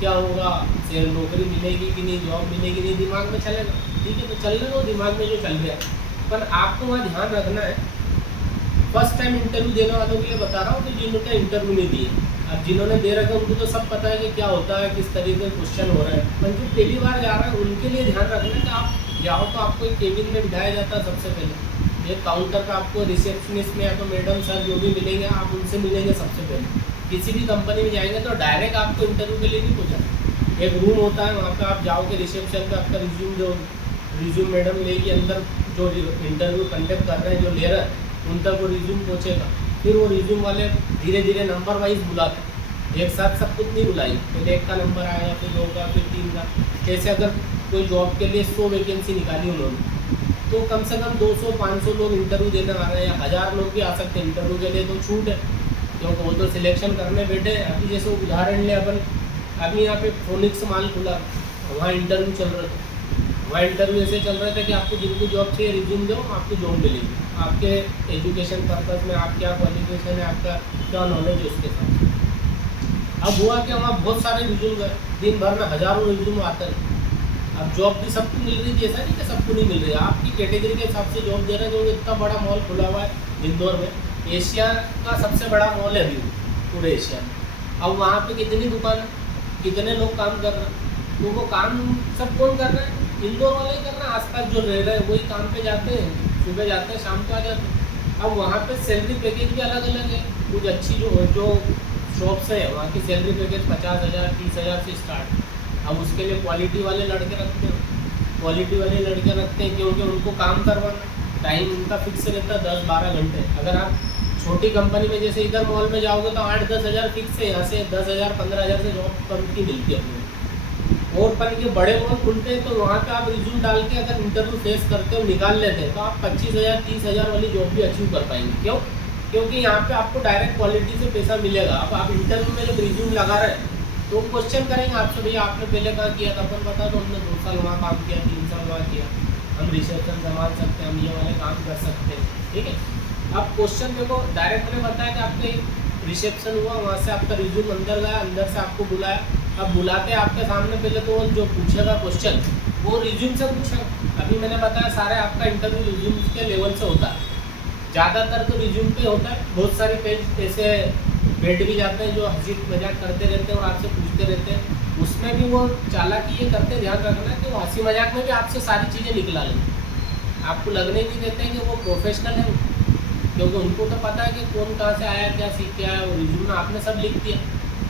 क्या होगा, से नौकरी मिलेगी कि नहीं, जॉब मिलेगी नहीं, दिमाग में चलेगा। ठीक है, तो चलने दो दिमाग में जो चल रहा है, पर आपको वहाँ ध्यान रखना है। फर्स्ट टाइम इंटरव्यू देने वालों के लिए बता रहा हूँ कि जिन्होंने इंटरव्यू नहीं दिए, अब जिन्होंने दे रखा है उनको तो सब पता है कि क्या होता है, किस तरीके से क्वेश्चन हो रहा है। पर जो पहली बार जा रहा है उनके लिए ध्यान रखना है कि आप जाओ तो आपको एक केबिन में बिठाया जाता है सबसे पहले। एक काउंटर पर आपको रिसेप्शनिस्ट में या तो मैडम सर जो भी मिलेंगे आप उनसे मिलेंगे सबसे पहले। किसी भी कंपनी में जाएंगे तो डायरेक्ट आपको इंटरव्यू के लिए नहीं पूछा, एक रूम होता है, वहाँ पर आप जाओगे रिसेप्शन पर, आपका रिज्यूम मैडम लेगी अंदर, जो इंटरव्यू कंडक्ट कर रहे हैं, जो ले रहे हैं, उन तक वो रिज्यूम पहुँचेगा। फिर वो रिज्यूम वाले धीरे धीरे नंबर वाइज बुलाते, एक साथ सब कुछ नहीं बुलाई, पहले एक का नंबर आएगा, फिर दो का, फिर तीन का। जैसे अगर कोई जॉब के लिए 100 वैकेंसी निकाली उन्होंने, तो कम से कम 200-500 लोग इंटरव्यू देने आ रहे हैं, 1000 लोग भी आ सकते हैं इंटरव्यू के लिए, तो छूट है, क्योंकि वो तो सिलेक्शन करने बैठे। अभी जैसे उदाहरण ले अपन, अभी यहाँ पे फोनिक्स माल खुला, वहाँ इंटरव्यू चल रहा था, वहाँ इंटरव्यू ऐसे चल रहा था कि आपको जिनको जॉब चाहिए रिज्यूम दो, आपको जॉब मिलेगी, आपके एजुकेशन पर्पज़ में आप क्या क्वालिफिकेशन है, आपका क्या नॉलेज है उसके साथ। अब हुआ कि वहाँ बहुत सारे रिज्यूम गए, दिन भर में हज़ारों रिज्यूम आते हैं। अब जॉब भी सबको मिल रही थी, ऐसा नहीं कि सबको नहीं मिल रही है, आपकी कैटेगरी के हिसाब से जॉब दे रहे हैं। क्योंकि इतना बड़ा मॉल खुला हुआ है इंदौर में, एशिया का सबसे बड़ा मॉल है व्यू पूरे एशिया में। अब वहाँ पे कितनी दुकान, कितने लोग काम कर रहे हैं, तो वो काम सब कौन कर रहे हैं? इंदौर वाले ही कर रहे हैं, आसपास जो रह रहे हैं वही काम पे जाते हैं, सुबह जाते हैं शाम को आ जाते हैं। अब वहाँ पे सैलरी पैकेज भी अलग अलग है, कुछ अच्छी जो शॉप्स है वहाँ की सैलरी पैकेज 50,000 30,000 से स्टार्ट। अब उसके लिए क्वालिटी वाले लड़के रखते हैं, क्वालिटी वाले लड़के रखते हैं क्योंकि उनको काम करवाना, टाइम उनका फिक्स रहता है 10-12 घंटे। अगर आप छोटी कंपनी में जैसे इधर मॉल में जाओगे तो 8-10 हज़ार फिक्स है, यहाँ से 10,000-15,000 से जॉब कम की मिलती है अपने। और पर ये बड़े मॉल खुलते हैं तो वहाँ पे आप रिज्यूम डाल के अगर इंटरव्यू फेस करते हो निकाल लेते हैं तो आप 25,000-30,000 वाली जॉब भी अचीव कर पाएंगे। क्यों? क्योंकि यहाँ पे आपको डायरेक्ट क्वालिटी से पैसा मिलेगा। अब आप इंटरव्यू में जब रिज्यूम लगा रहे हैं तो क्वेश्चन करेंगे आपसे, भैया आपने पहले कहाँ किया था, अपन बता दो हमने 2 साल वहाँ काम किया, 3 साल वहाँ किया, हम रिसेप्शन संभाल सकते हैं, हम ये वाले काम कर सकते हैं। ठीक है, अब क्वेश्चन देखो, डायरेक्ट मैंने बताया कि आपके रिसेप्शन हुआ, वहाँ से आपका रिज्यूम अंदर गया, अंदर से आपको बुलाया। अब बुलाते आपके सामने पहले तो जो पूछेगा क्वेश्चन वो रिज्यूम से पूछेगा। अभी मैंने बताया सारे आपका इंटरव्यू रिज्यूम के लेवल से होता है, ज़्यादातर तो रिज्यूम पे होता है। बहुत सारे पेज ऐसे बैठ भी जाते हैं जो हंसी मजाक करते रहते हैं और आपसे पूछते रहते हैं, उसमें भी वो चालाकी ये करते, ध्यान रखना कि वो हंसी मजाक में भी आपसे सारी चीज़ें निकला लें, आपको लगने नहीं देते हैं कि वो प्रोफेशनल है, क्योंकि उनको तो पता है कि कौन कहाँ से आया, क्या सीख के आया, और रिज्यूम में आपने सब लिख दिया।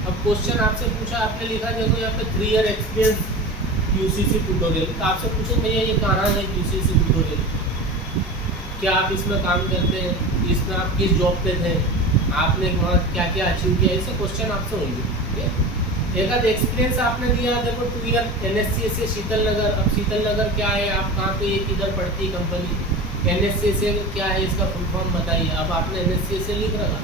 अब क्वेश्चन आपसे पूछा, आपने लिखा देखो यहाँ पे 3 ईयर एक्सपीरियंस QCC ट्यूटोरियल, तो आपसे पूछो भैया ये कहाँ है QCC ट्यूटोरियल, क्या आप इसमें काम करते हैं, इसमें आप किस जॉब पे थे, आपने वहाँ क्या क्या अचीव किया, ऐसे क्वेश्चन आपसे होंगे। ठीक है, एक आध एक्सपीरियंस आपने दिया, देखो 2 ईयर NSC से शीतल नगर। अब शीतल नगर क्या है, आप कहाँ पे, किधर पड़ती है कंपनी, NSC से क्या है, इसका फुल फॉर्म बताइए। अब आपने NSC से लिख रखा,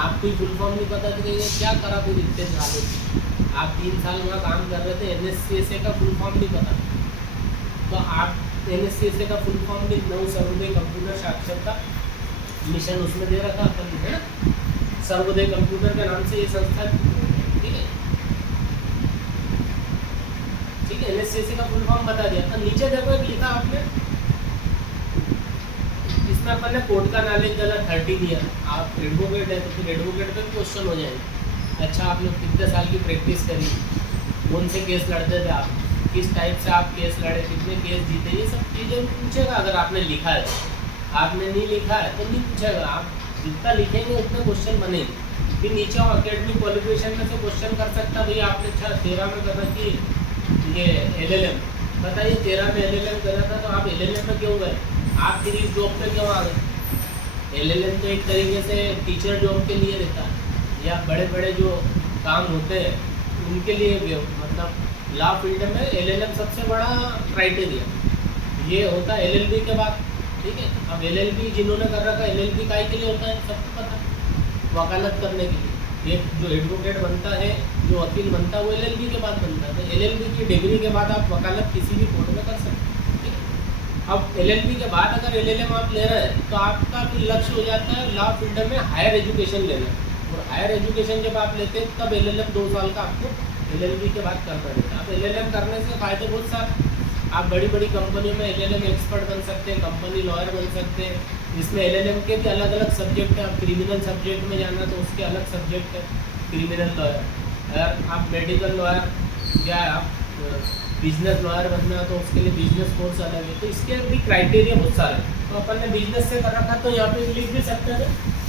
आपको ही फुल फॉर्म नहीं पता था कि ये क्या करा फिर इतने सालों से, आप 3 साल वहाँ काम कर रहे थे, NSC का फुल फॉर्म नहीं पता, तो आप NSC का फुल फॉर्म भी नव सर्वोदय कंप्यूटर साक्षरता मिशन उसमें दे रखा अपन है ना, सर्वोदय कंप्यूटर के नाम से ये संस्था। ठीक है, ठीक है, NSC का फुल फॉर्म बता दिया। तो नीचे देखो एक लिखा आपने, इसमें अपन ने कोर्ट का नॉलेज डाला 13 ईयर, आप एडवोकेट है तो फिर एडवोकेट पे क्वेश्चन हो जाएंगे। अच्छा, आपने कितने साल की प्रैक्टिस करी, कौन से केस लड़ते थे आप, किस टाइप से आप केस लड़े, कितने केस जीते, ये सब चीज़ें पूछेगा। अगर आपने लिखा है, आपने नहीं लिखा है तो नहीं पूछेगा। आप जितना लिखेंगे उतने क्वेश्चन बनेंगे। फिर नीचे अकेडमिक क्वालिफिकेशन में से क्वेश्चन कर सकता है, भैया आपने 13 में करा कि ये LLM, बताइए 13 में LLM करा था तो आप LLM में क्यों गए, आप फिर इस जॉब पे क्यों आ गए। LLM तो एक तरीके से टीचर जॉब के लिए रहता है, या बड़े बड़े जो काम होते हैं उनके लिए भी, मतलब लॉ फील्ड में LLM सबसे बड़ा क्राइटेरिया ये होता है LLB के बाद, ठीक है। अब LLB जिन्होंने कर रखा है, LLB काहे के लिए होता है सबको पता है, वकालत करने के लिए। एक जो एडवोकेट बनता है, जो वकील बनता है, वो LLB के बाद बनता है। तो LLB की डिग्री के बाद आप वकालत किसी भी कोर्ट में कर सकते हैं, ठीक है। अब LLB के बाद अगर LLM आप ले रहे हैं तो आपका फिर लक्ष्य हो जाता है लॉ फील्ड में हायर एजुकेशन लेना, और हायर एजुकेशन जब आप लेते हैं तब LLM 2 साल का आपको LLB के बाद करना रहता है। अब LLM करने से फ़ायदे बहुत सारे, आप बड़ी बड़ी कंपनियों में LLM एक्सपर्ट बन सकते हैं, कंपनी लॉयर बन सकते हैं। इसमें LLM के भी अलग अलग सब्जेक्ट हैं। आप क्रिमिनल सब्जेक्ट में जाना तो उसके अलग सब्जेक्ट है, क्रिमिनल लॉयर। अगर आप मेडिकल लॉयर या आप बिजनेस लॉयर बनना तो उसके लिए बिजनेस कोर्स अलग है। तो इसके भी क्राइटेरिया बहुत सारे हैं। तो अपन ने बिजनेस से कर रखा तो यहाँ पे लिख भी सकते थे,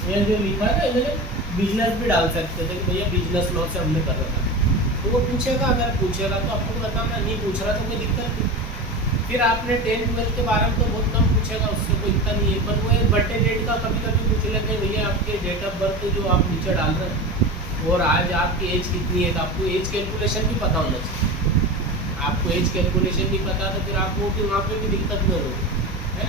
ये जो लिखा है LLM बिजनेस भी डाल सकते थे कि भैया बिजनेस लॉ से हमने कर रखा। तो वो पूछेगा, अगर पूछेगा तो आपको बताना, नहीं पूछ रहा तो कोई दिक्कत नहीं। फिर आपने 10th 12th के बारे में तो बहुत कम पूछेगा, उससे कोई इतना नहीं है। पर वो बर्थडे डेट का कभी कभी पूछ लेते हैं, भैया आपके डेट ऑफ बर्थ जो आप नीचे डाल रहे हैं और आज आपकी एज कितनी है, तो आपको एज कैलकुलेशन भी पता होना चाहिए। आपको एज कैलकुलेशन नहीं पता तो फिर आपको कि वहाँ पे भी दिक्कत नहीं होगी, है।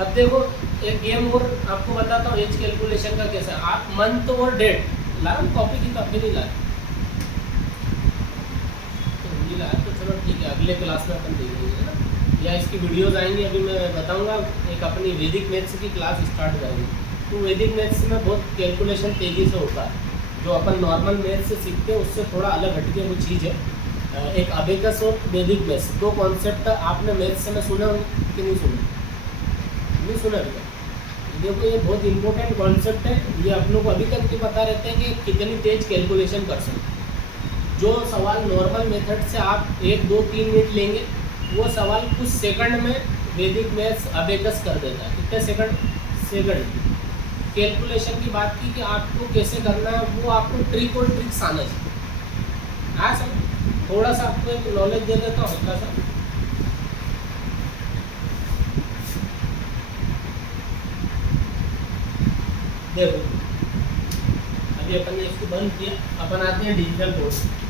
अब देखो एक गेम और आपको बताता हूँ एज कैलकुलेशन का कैसा। आप मंथ और डेट ला, कॉपी की कॉपी नहीं ला तो चलो ठीक है, अगले क्लास में अपन देखेंगे, है ना, या इसकी वीडियोस आएंगी। अभी मैं बताऊंगा एक अपनी वैदिक मैथ्स की क्लास स्टार्ट करेंगे। तो वैदिक मैथ्स में बहुत कैलकुलेशन तेज़ी से होता है, जो अपन नॉर्मल मैथ्स से सीखते हैं उससे थोड़ा अलग हटके वो चीज़ है। एक अबेकस और वैदिक मैथ्स, दो कॉन्सेप्ट आपने मैथ्स में सुना कि नहीं सुना, नहीं सुना भैया। देखो ये बहुत इंपॉर्टेंट कॉन्सेप्ट है, ये अपनों को अभी तक भी पता रहता है कि कितनी तेज कैलकुलेशन कर सकते हैं। जो सवाल नॉर्मल मेथड से आप 1 2 3 मिनट लेंगे, वो सवाल कुछ सेकंड में वैदिक मैथ्स अबेकस कर देता है। कितने सेकंड कैलकुलेशन की बात की कि आपको कैसे करना है, वो आपको ट्रिक और ट्रिक्स आना चाहिए। हाँ सर, थोड़ा सा आपको एक नॉलेज दे देता हूँ हल्का सा। देखो अभी अपन ने इसको बंद किया, अपन आते हैं डिजिटल बोर्ड।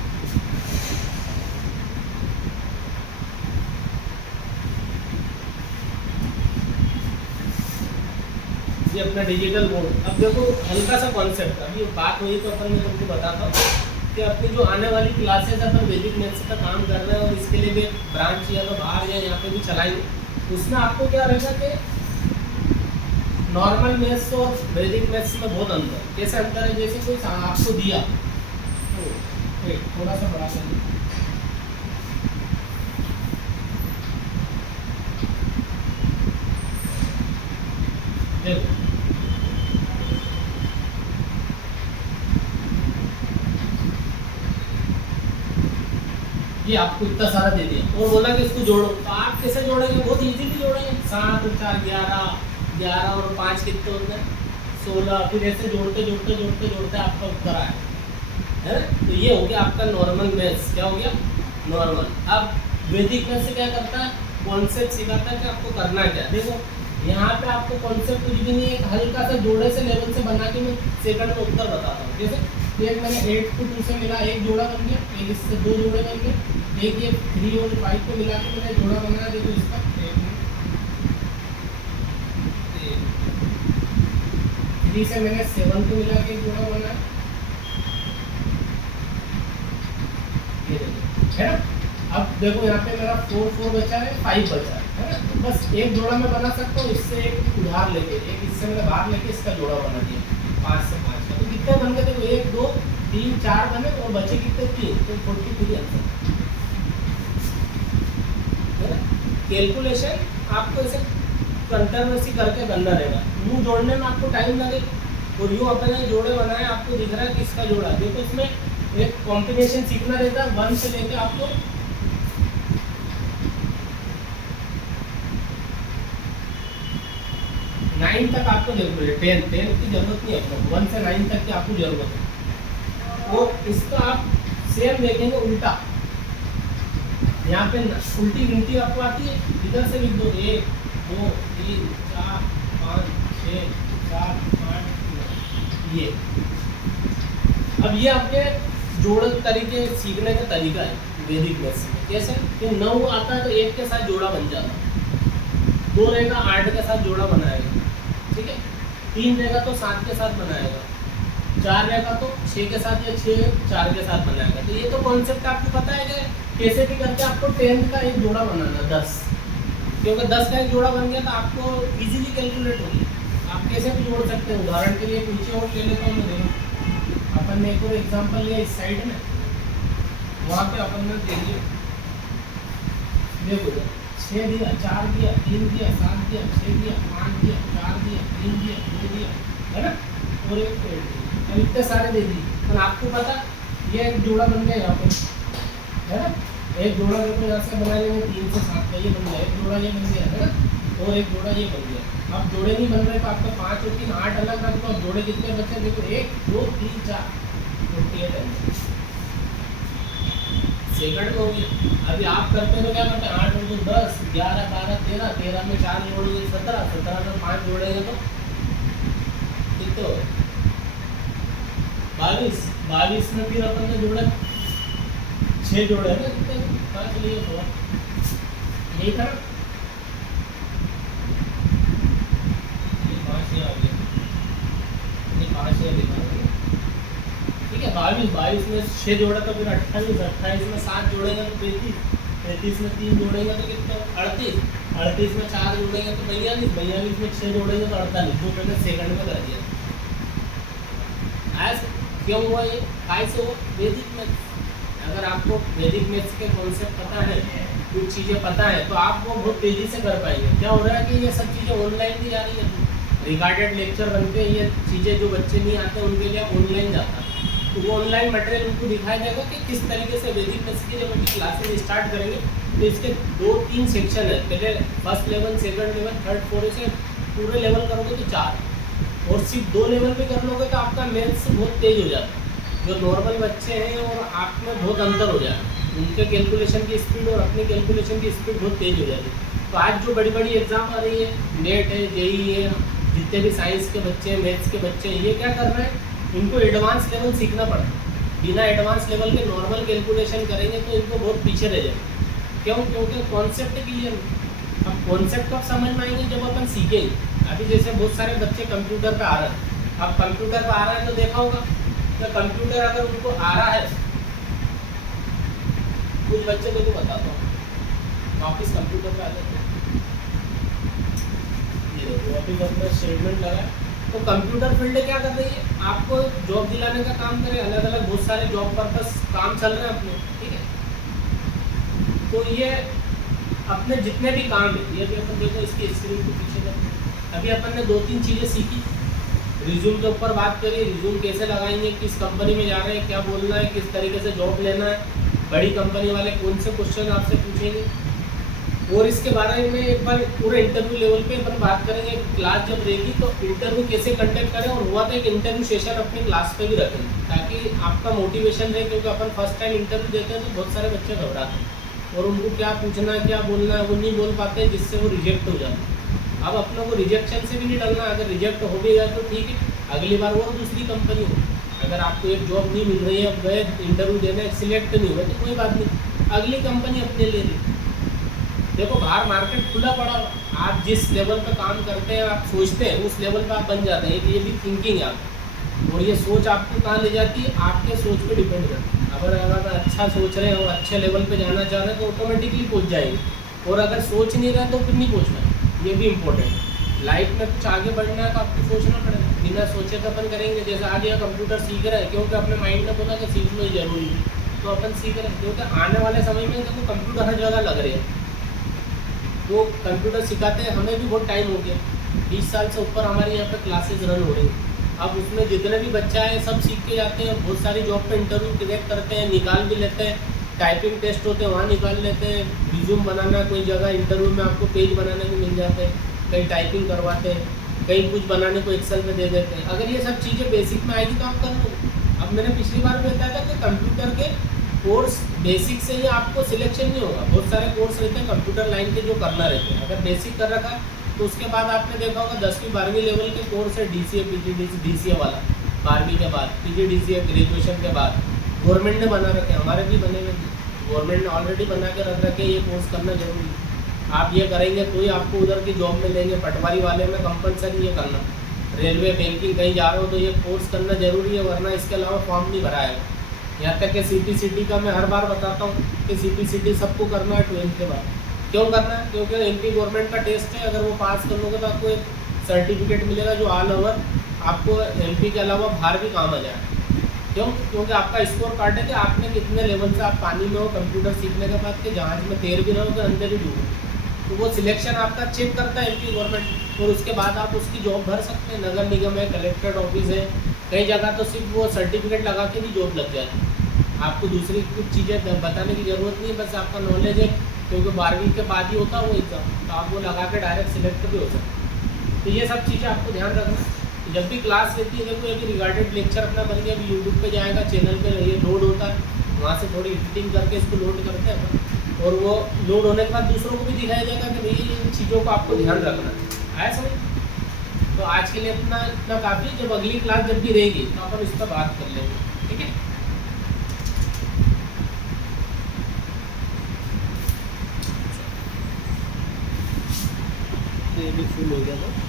ये अपना डिजिटल बोर्ड। अब देखो हल्का सा कॉन्सेप्ट, अभी बात हुई तो अपन मैं तुमको बताता हूँ कि अपनी जो आने वाली क्लासेस अपन वैदिक मैथ्स का काम कर रहे हैं और इसके लिए भी ब्रांच या तो बाहर या यहाँ पे भी चलाएंगे। उसमें आपको क्या रहेगा कि नॉर्मल मैथ्स और वैदिक मैथ्स में बहुत अंतर है। कैसे अंतर है, जैसे कोई आपको दिया तो थोड़ा सा बड़ा कर देखो, ये आपको इतना सारा दे दिया और बोला कि इसको जोड़ो, तो आप कैसे जोड़ेंगे, बहुत इजीली जोड़ेंगे। 7 और 4 11 और 5 कितने होते हैं 16, फिर ऐसे जोड़ते आपका उत्तर आया, है ना। तो ये हो गया आपका नॉर्मल मैथ्स। क्या हो गया नॉर्मल। अब वैदिक मैथ्स से क्या करता है, कॉन्सेप्ट सिखाता है कि आपको करना क्या। देखो यहाँ पे आपको कॉन्सेप्ट कुछ भी नहीं है, हल्का सा जोड़े से लेवल से बना के मैं सेकंड में उत्तर बताता हूँ। जैसे एक मैंने 8 को 2 से मिला, एक जोड़ा बन गया, एक इससे 2 जोड़े बन गए, एक ये 3 और 5 को मिला के मैंने जोड़ा बनाया। देखो इसका 3 से मैंने 7 को मिला के एक जोड़ा बनाया, ये देखो, है ना। अब देखो यहाँ पे मेरा 4 बचा है, 5 बचा है ना। तो बस एक जोड़ा मैं बना सकता हूँ, इससे एक उधार लेके, एक इससे मैंने बाहर लेके इसका जोड़ा बना दिया 5 से 5 का। तो कितने बन गए, देखो 1 2 3 4 बने और बचे कितने 3, तो 43 आंसर है ना। कैलकुलेशन आपको ऐसे कंटिन्यूअसली करके करना रहेगा। यूँ जोड़ने में आपको टाइम लगेगा और यूँ अपने जोड़े बनाए, आपको दिख रहा है किसका जोड़ा। देखो इसमें एक कॉम्बिनेशन सीखना रहता है 1 से लेकर आपको 9 तक आपको जरूरत है, 10 की जरूरत नहीं है आपको, 1 से 9 तक की आपको जरूरत है। वो इसका आप सेम देखेंगे उल्टा, यहाँ पे उल्टी गिनती आपको आती है, इधर से लिख दो 1 2 3 4 5 6 7 8 9। ये अब ये आपके जोड़ तरीके सीखने का तरीका है वैदिक मैथ्स में। कैसे कि 9 आता है तो 1 के साथ जोड़ा बन जाता, 2 रहेगा 8 के साथ जोड़ा बनाएगा, ठीक है, 3 रहेगा तो 7 के साथ बनाएगा, 4 रहेगा तो 6 के साथ या 6 4 के साथ बनाएगा। तो ये तो कॉन्सेप्ट आपको पता है कि कैसे भी करके आपको 10 का एक जोड़ा बनाना, 10, क्योंकि 10 का एक जोड़ा बन गया तो आपको इजीली कैलकुलेट होगी, आप कैसे भी जोड़ सकते हैं। उदाहरण के लिए नीचे और ले लेता हूँ मैं, देखो अपन ने एक और एग्जाम्पल लिया इस साइड में, वहाँ पे अपन ने देखिए, देखो 6 दिया, 4 दिया, 3 दिया, 7 दिया, 6 दिया, 5 दिया, 4 दिया, 3 दिया, 2 दिया, है ना, और एक पेड़ दिया, अब इतने सारे दे दिए। पर आपको पता ये एक जोड़ा बन गया यहाँ पे, है ना, एक जोड़ा देखो यहाँ से बना लेंगे 3 से 7 का, ये बन गया, एक जोड़ा ये बन गया, है ना, और एक जोड़ा ये बन गया। अब जोड़े नहीं बन रहे तो आपका 5 और 3 8 अलग रख दो, अब जोड़े कितने बचे देखो 1 2 3 4 48 सेकंड में हो गया। अभी आप करते हो क्या करते हैं, 8 और 2 10 11 12 13, 13 में 4 जोड़ेंगे 17, 17 में 5 जोड़ेंगे तो कितने हो, 22, 22 में फिर अपन ने जोड़े 6 जोड़े है ना, कितने 5 लिए थोड़ा यही था, ये 5 आ गया, ये 5 दिखा, ठीक है। 22 में 6 जोड़ा तो फिर 28, 28 में 7 जोड़ेंगे तो 33, 33 में 3 जोड़ेंगे तो कितना 38, 38 में 4 जोड़ेंगे तो 42, 42 में 6 जोड़ेंगे तो 48, जो मैंने सेकंड में कर दिया। ऐसे क्यों हुआ ये, कैसे हुआ, वैदिक मैथ्स। अगर आपको वैदिक मैथ्स के कॉन्सेप्ट पता है, कुछ चीज़ें पता है, तो आप वो बहुत तेज़ी से कर पाएंगे। क्या हो रहा है कि ये सब चीज़ें ऑनलाइन भी आ रही है, रिकॉर्डेड लेक्चर बनते हैं, ये चीज़ें जो बच्चे नहीं आते उनके लिए ऑनलाइन जाता है, तो वो ऑनलाइन मटेरियल उनको दिखाया जाएगा कि किस तरीके से वैदिक मैथ्स की जब अपनी क्लासेज स्टार्ट करेंगे तो इसके 2-3 सेक्शन है, पहले first level, second level, third, fourth, से पूरे लेवल करोगे तो 4, और सिर्फ 2 लेवल पे कर लोगे तो आपका मैथ्स बहुत तेज हो जाता है। जो नॉर्मल बच्चे हैं और आप में बहुत अंतर हो जाता है, उनके कैलकुलेशन की स्पीड और अपनी कैलकुलेशन की स्पीड बहुत तेज हो जाती है। तो आज जो बड़ी बड़ी एग्जाम आ रही है, नेट है, जेई है, जितने भी साइंस के बच्चे हैं, मैथ्स के बच्चे हैं, ये क्या कर रहे हैं, इनको एडवांस लेवल सीखना पड़ता है। बिना एडवांस लेवल के नॉर्मल कैलकुलेशन करेंगे तो इनको बहुत पीछे रह जाएंगे। क्यों, क्योंकि कॉन्सेप्ट क्लियर। अब कॉन्सेप्ट कब समझ में आएंगे, जब अपन सीखेंगे। अभी जैसे बहुत सारे बच्चे कंप्यूटर पे आ रहे हैं, अब कंप्यूटर पे आ रहा है तो देखा होगा कि कंप्यूटर अगर उनको आ रहा है, कुछ बच्चे को तो बताता हूँ, वापिस कंप्यूटर पे आ जाते हैं, ये देखो वापिस अपना स्टेटमेंट लगा। तो कंप्यूटर फील्ड क्या कर रही है, आपको जॉब दिलाने का काम करे, अलग अलग बहुत सारे जॉब पर्पस काम चल रहे हैं अपने, ठीक है। तो ये अपने जितने भी काम है, ये भी अपन देखो इसकी स्क्रीन को पीछे करते हैं। अभी अपन ने 2-3 चीज़ें सीखी, रिज्यूम के ऊपर बात करिए, रिज्यूम कैसे लगाएंगे, किस कंपनी में जा रहे हैं, क्या बोलना है, किस तरीके से जॉब लेना है, बड़ी कंपनी वाले कौन से क्वेश्चन आपसे पूछेंगे, और इसके बारे में एक बार पूरे इंटरव्यू लेवल पे अपन बात करेंगे। क्लास जब रहेगी तो इंटरव्यू कैसे कंडक्ट करें, और हुआ तो एक इंटरव्यू सेशन अपनी क्लास पे भी रखें ताकि आपका मोटिवेशन रहे, क्योंकि अपन फर्स्ट टाइम इंटरव्यू देते हैं तो बहुत सारे बच्चे घबराते हैं और उनको क्या पूछना है, क्या बोलना है, वो नहीं बोल पाते, जिससे वो रिजेक्ट हो जाते हैं। अब अपनों को रिजेक्शन से भी नहीं डरना, अगर रिजेक्ट हो भी गया तो ठीक है, अगली बार और दूसरी कंपनी हो। अगर आपको एक जॉब नहीं मिल रही है, अब गए इंटरव्यू देने, सिलेक्ट नहीं हुआ तो कोई बात नहीं, अगली कंपनी अपने ले ली। देखो बाहर मार्केट खुला पड़ा, आप जिस लेवल पे काम करते हैं, आप सोचते हैं उस लेवल पे आप बन जाते हैं, ये भी थिंकिंग है आप, और ये सोच आपको कहाँ ले जाती है, आपके सोच पे डिपेंड करती है। अगर अच्छा सोच रहे हैं और अच्छे लेवल पे जाना चाह रहे हैं तो ऑटोमेटिकली पहुँच जाएंगे, और अगर सोच नहीं रहे तो फिर नहीं पहुँच पाए। ये भी इम्पोर्टेंट है, लाइफ में कुछ आगे बढ़ना है तो आपको सोचना पड़ेगा, बिना सोचे तो अपन करेंगे। जैसे आज यह कंप्यूटर सीख रहे हैं क्योंकि अपने माइंड में बोला कि सीखना ही जरूरी है, तो अपन सीख रहे हैं, क्योंकि आने वाले समय में देखो कंप्यूटर हर जगह लग रहे हैं, वो कंप्यूटर सिखाते हैं। हमें भी बहुत टाइम हो गया, 20 साल से ऊपर हमारे यहाँ पे क्लासेस रन हो रही हैं। अब उसमें जितने भी बच्चा है सब सीख के जाते हैं, बहुत सारी जॉब पे इंटरव्यू क्लियर करते हैं, निकाल भी लेते हैं, टाइपिंग टेस्ट होते हैं वहाँ निकाल लेते हैं, रिज्यूम बनाना, कोई जगह इंटरव्यू में आपको पेज बनाने को मिल जाते हैं, कहीं टाइपिंग करवाते हैं, कहीं कुछ बनाने को एक्सेल में दे देते हैं। अगर ये सब चीज़ें बेसिक में आएगी तो आप कर लो। अब मैंने पिछली बार भी बताया था कि कंप्यूटर के कोर्स बेसिक से ही आपको सिलेक्शन नहीं होगा। बहुत सारे कोर्स रहते हैं कंप्यूटर लाइन के जो करना रहते हैं। अगर बेसिक कर रखा तो उसके बाद आपने देखा होगा 10वीं 12वीं लेवल के कोर्स है, DCA PGDCA DCA वाला 12वीं के बाद, PGDCA ग्रेजुएशन के बाद गवर्नमेंट ने बना रखे, हमारे भी बने हुए, गवर्नमेंट ने ऑलरेडी बना के रख रखे ये कोर्स करना जरूरी है। आप ये करेंगे तो ही आपको उधर की जॉब में लेंगे। पटवारी वाले में कंपलसरी ये करना, रेलवे बैंकिंग कहीं जा रहे हो तो ये कोर्स करना जरूरी है, वरना इसके अलावा फॉर्म नहीं भरा है। यहाँ तक कि CPCT का मैं हर बार बताता हूँ कि CPCT सबको करना है 12th के बाद। क्यों करना है? क्योंकि MP गवर्नमेंट का टेस्ट है, अगर वो पास कर लोगे तो आपको एक सर्टिफिकेट मिलेगा जो ऑल ओवर आपको MP के अलावा बाहर भी काम आ जाएगा। क्यों? क्योंकि आपका स्कोर कार्ड है कि आपने कितने लेवल से आप पानी में हो कंप्यूटर सीखने के बाद, के जहाज में तैर भी रहो तो अंदर ही डूबो, तो वो सिलेक्शन आपका चेक करता है MP गवर्नमेंट, और उसके बाद आप उसकी जॉब भर सकते हैं। नगर निगम है, कलेक्ट्रेट ऑफिस है, कई जगह तो सिर्फ वो सर्टिफिकेट लगा के भी जॉब लग जाती है। आपको दूसरी कुछ चीज़ें बताने की ज़रूरत नहीं है, बस आपका नॉलेज है, क्योंकि 12वीं के बाद ही होता है वो एग्ज़ाम, तो आप वो लगा के डायरेक्ट सिलेक्ट भी हो सकते हैं। तो ये सब चीज़ें आपको ध्यान रखना। जब भी क्लास लेती है, देखो अभी रिगार्डेड लेक्चर अपना बन गया, अभी यूट्यूब पे जाएगा, चैनल पे ये लोड होता है, वहाँ से थोड़ी एडिटिंग करके इसको लोड करते हैं अपन, और वो लोड होने के बाद दूसरों को भी दिखाया जाएगा कि भाई इन चीज़ों को आपको ध्यान रखना है। आया समझ? तो आज के लिए इतना काफ़ी। जब अगली क्लास जब भी रहेगी तो अपन इस पर बात कर लेंगे, ठीक है। ये भी फुल हो गया था।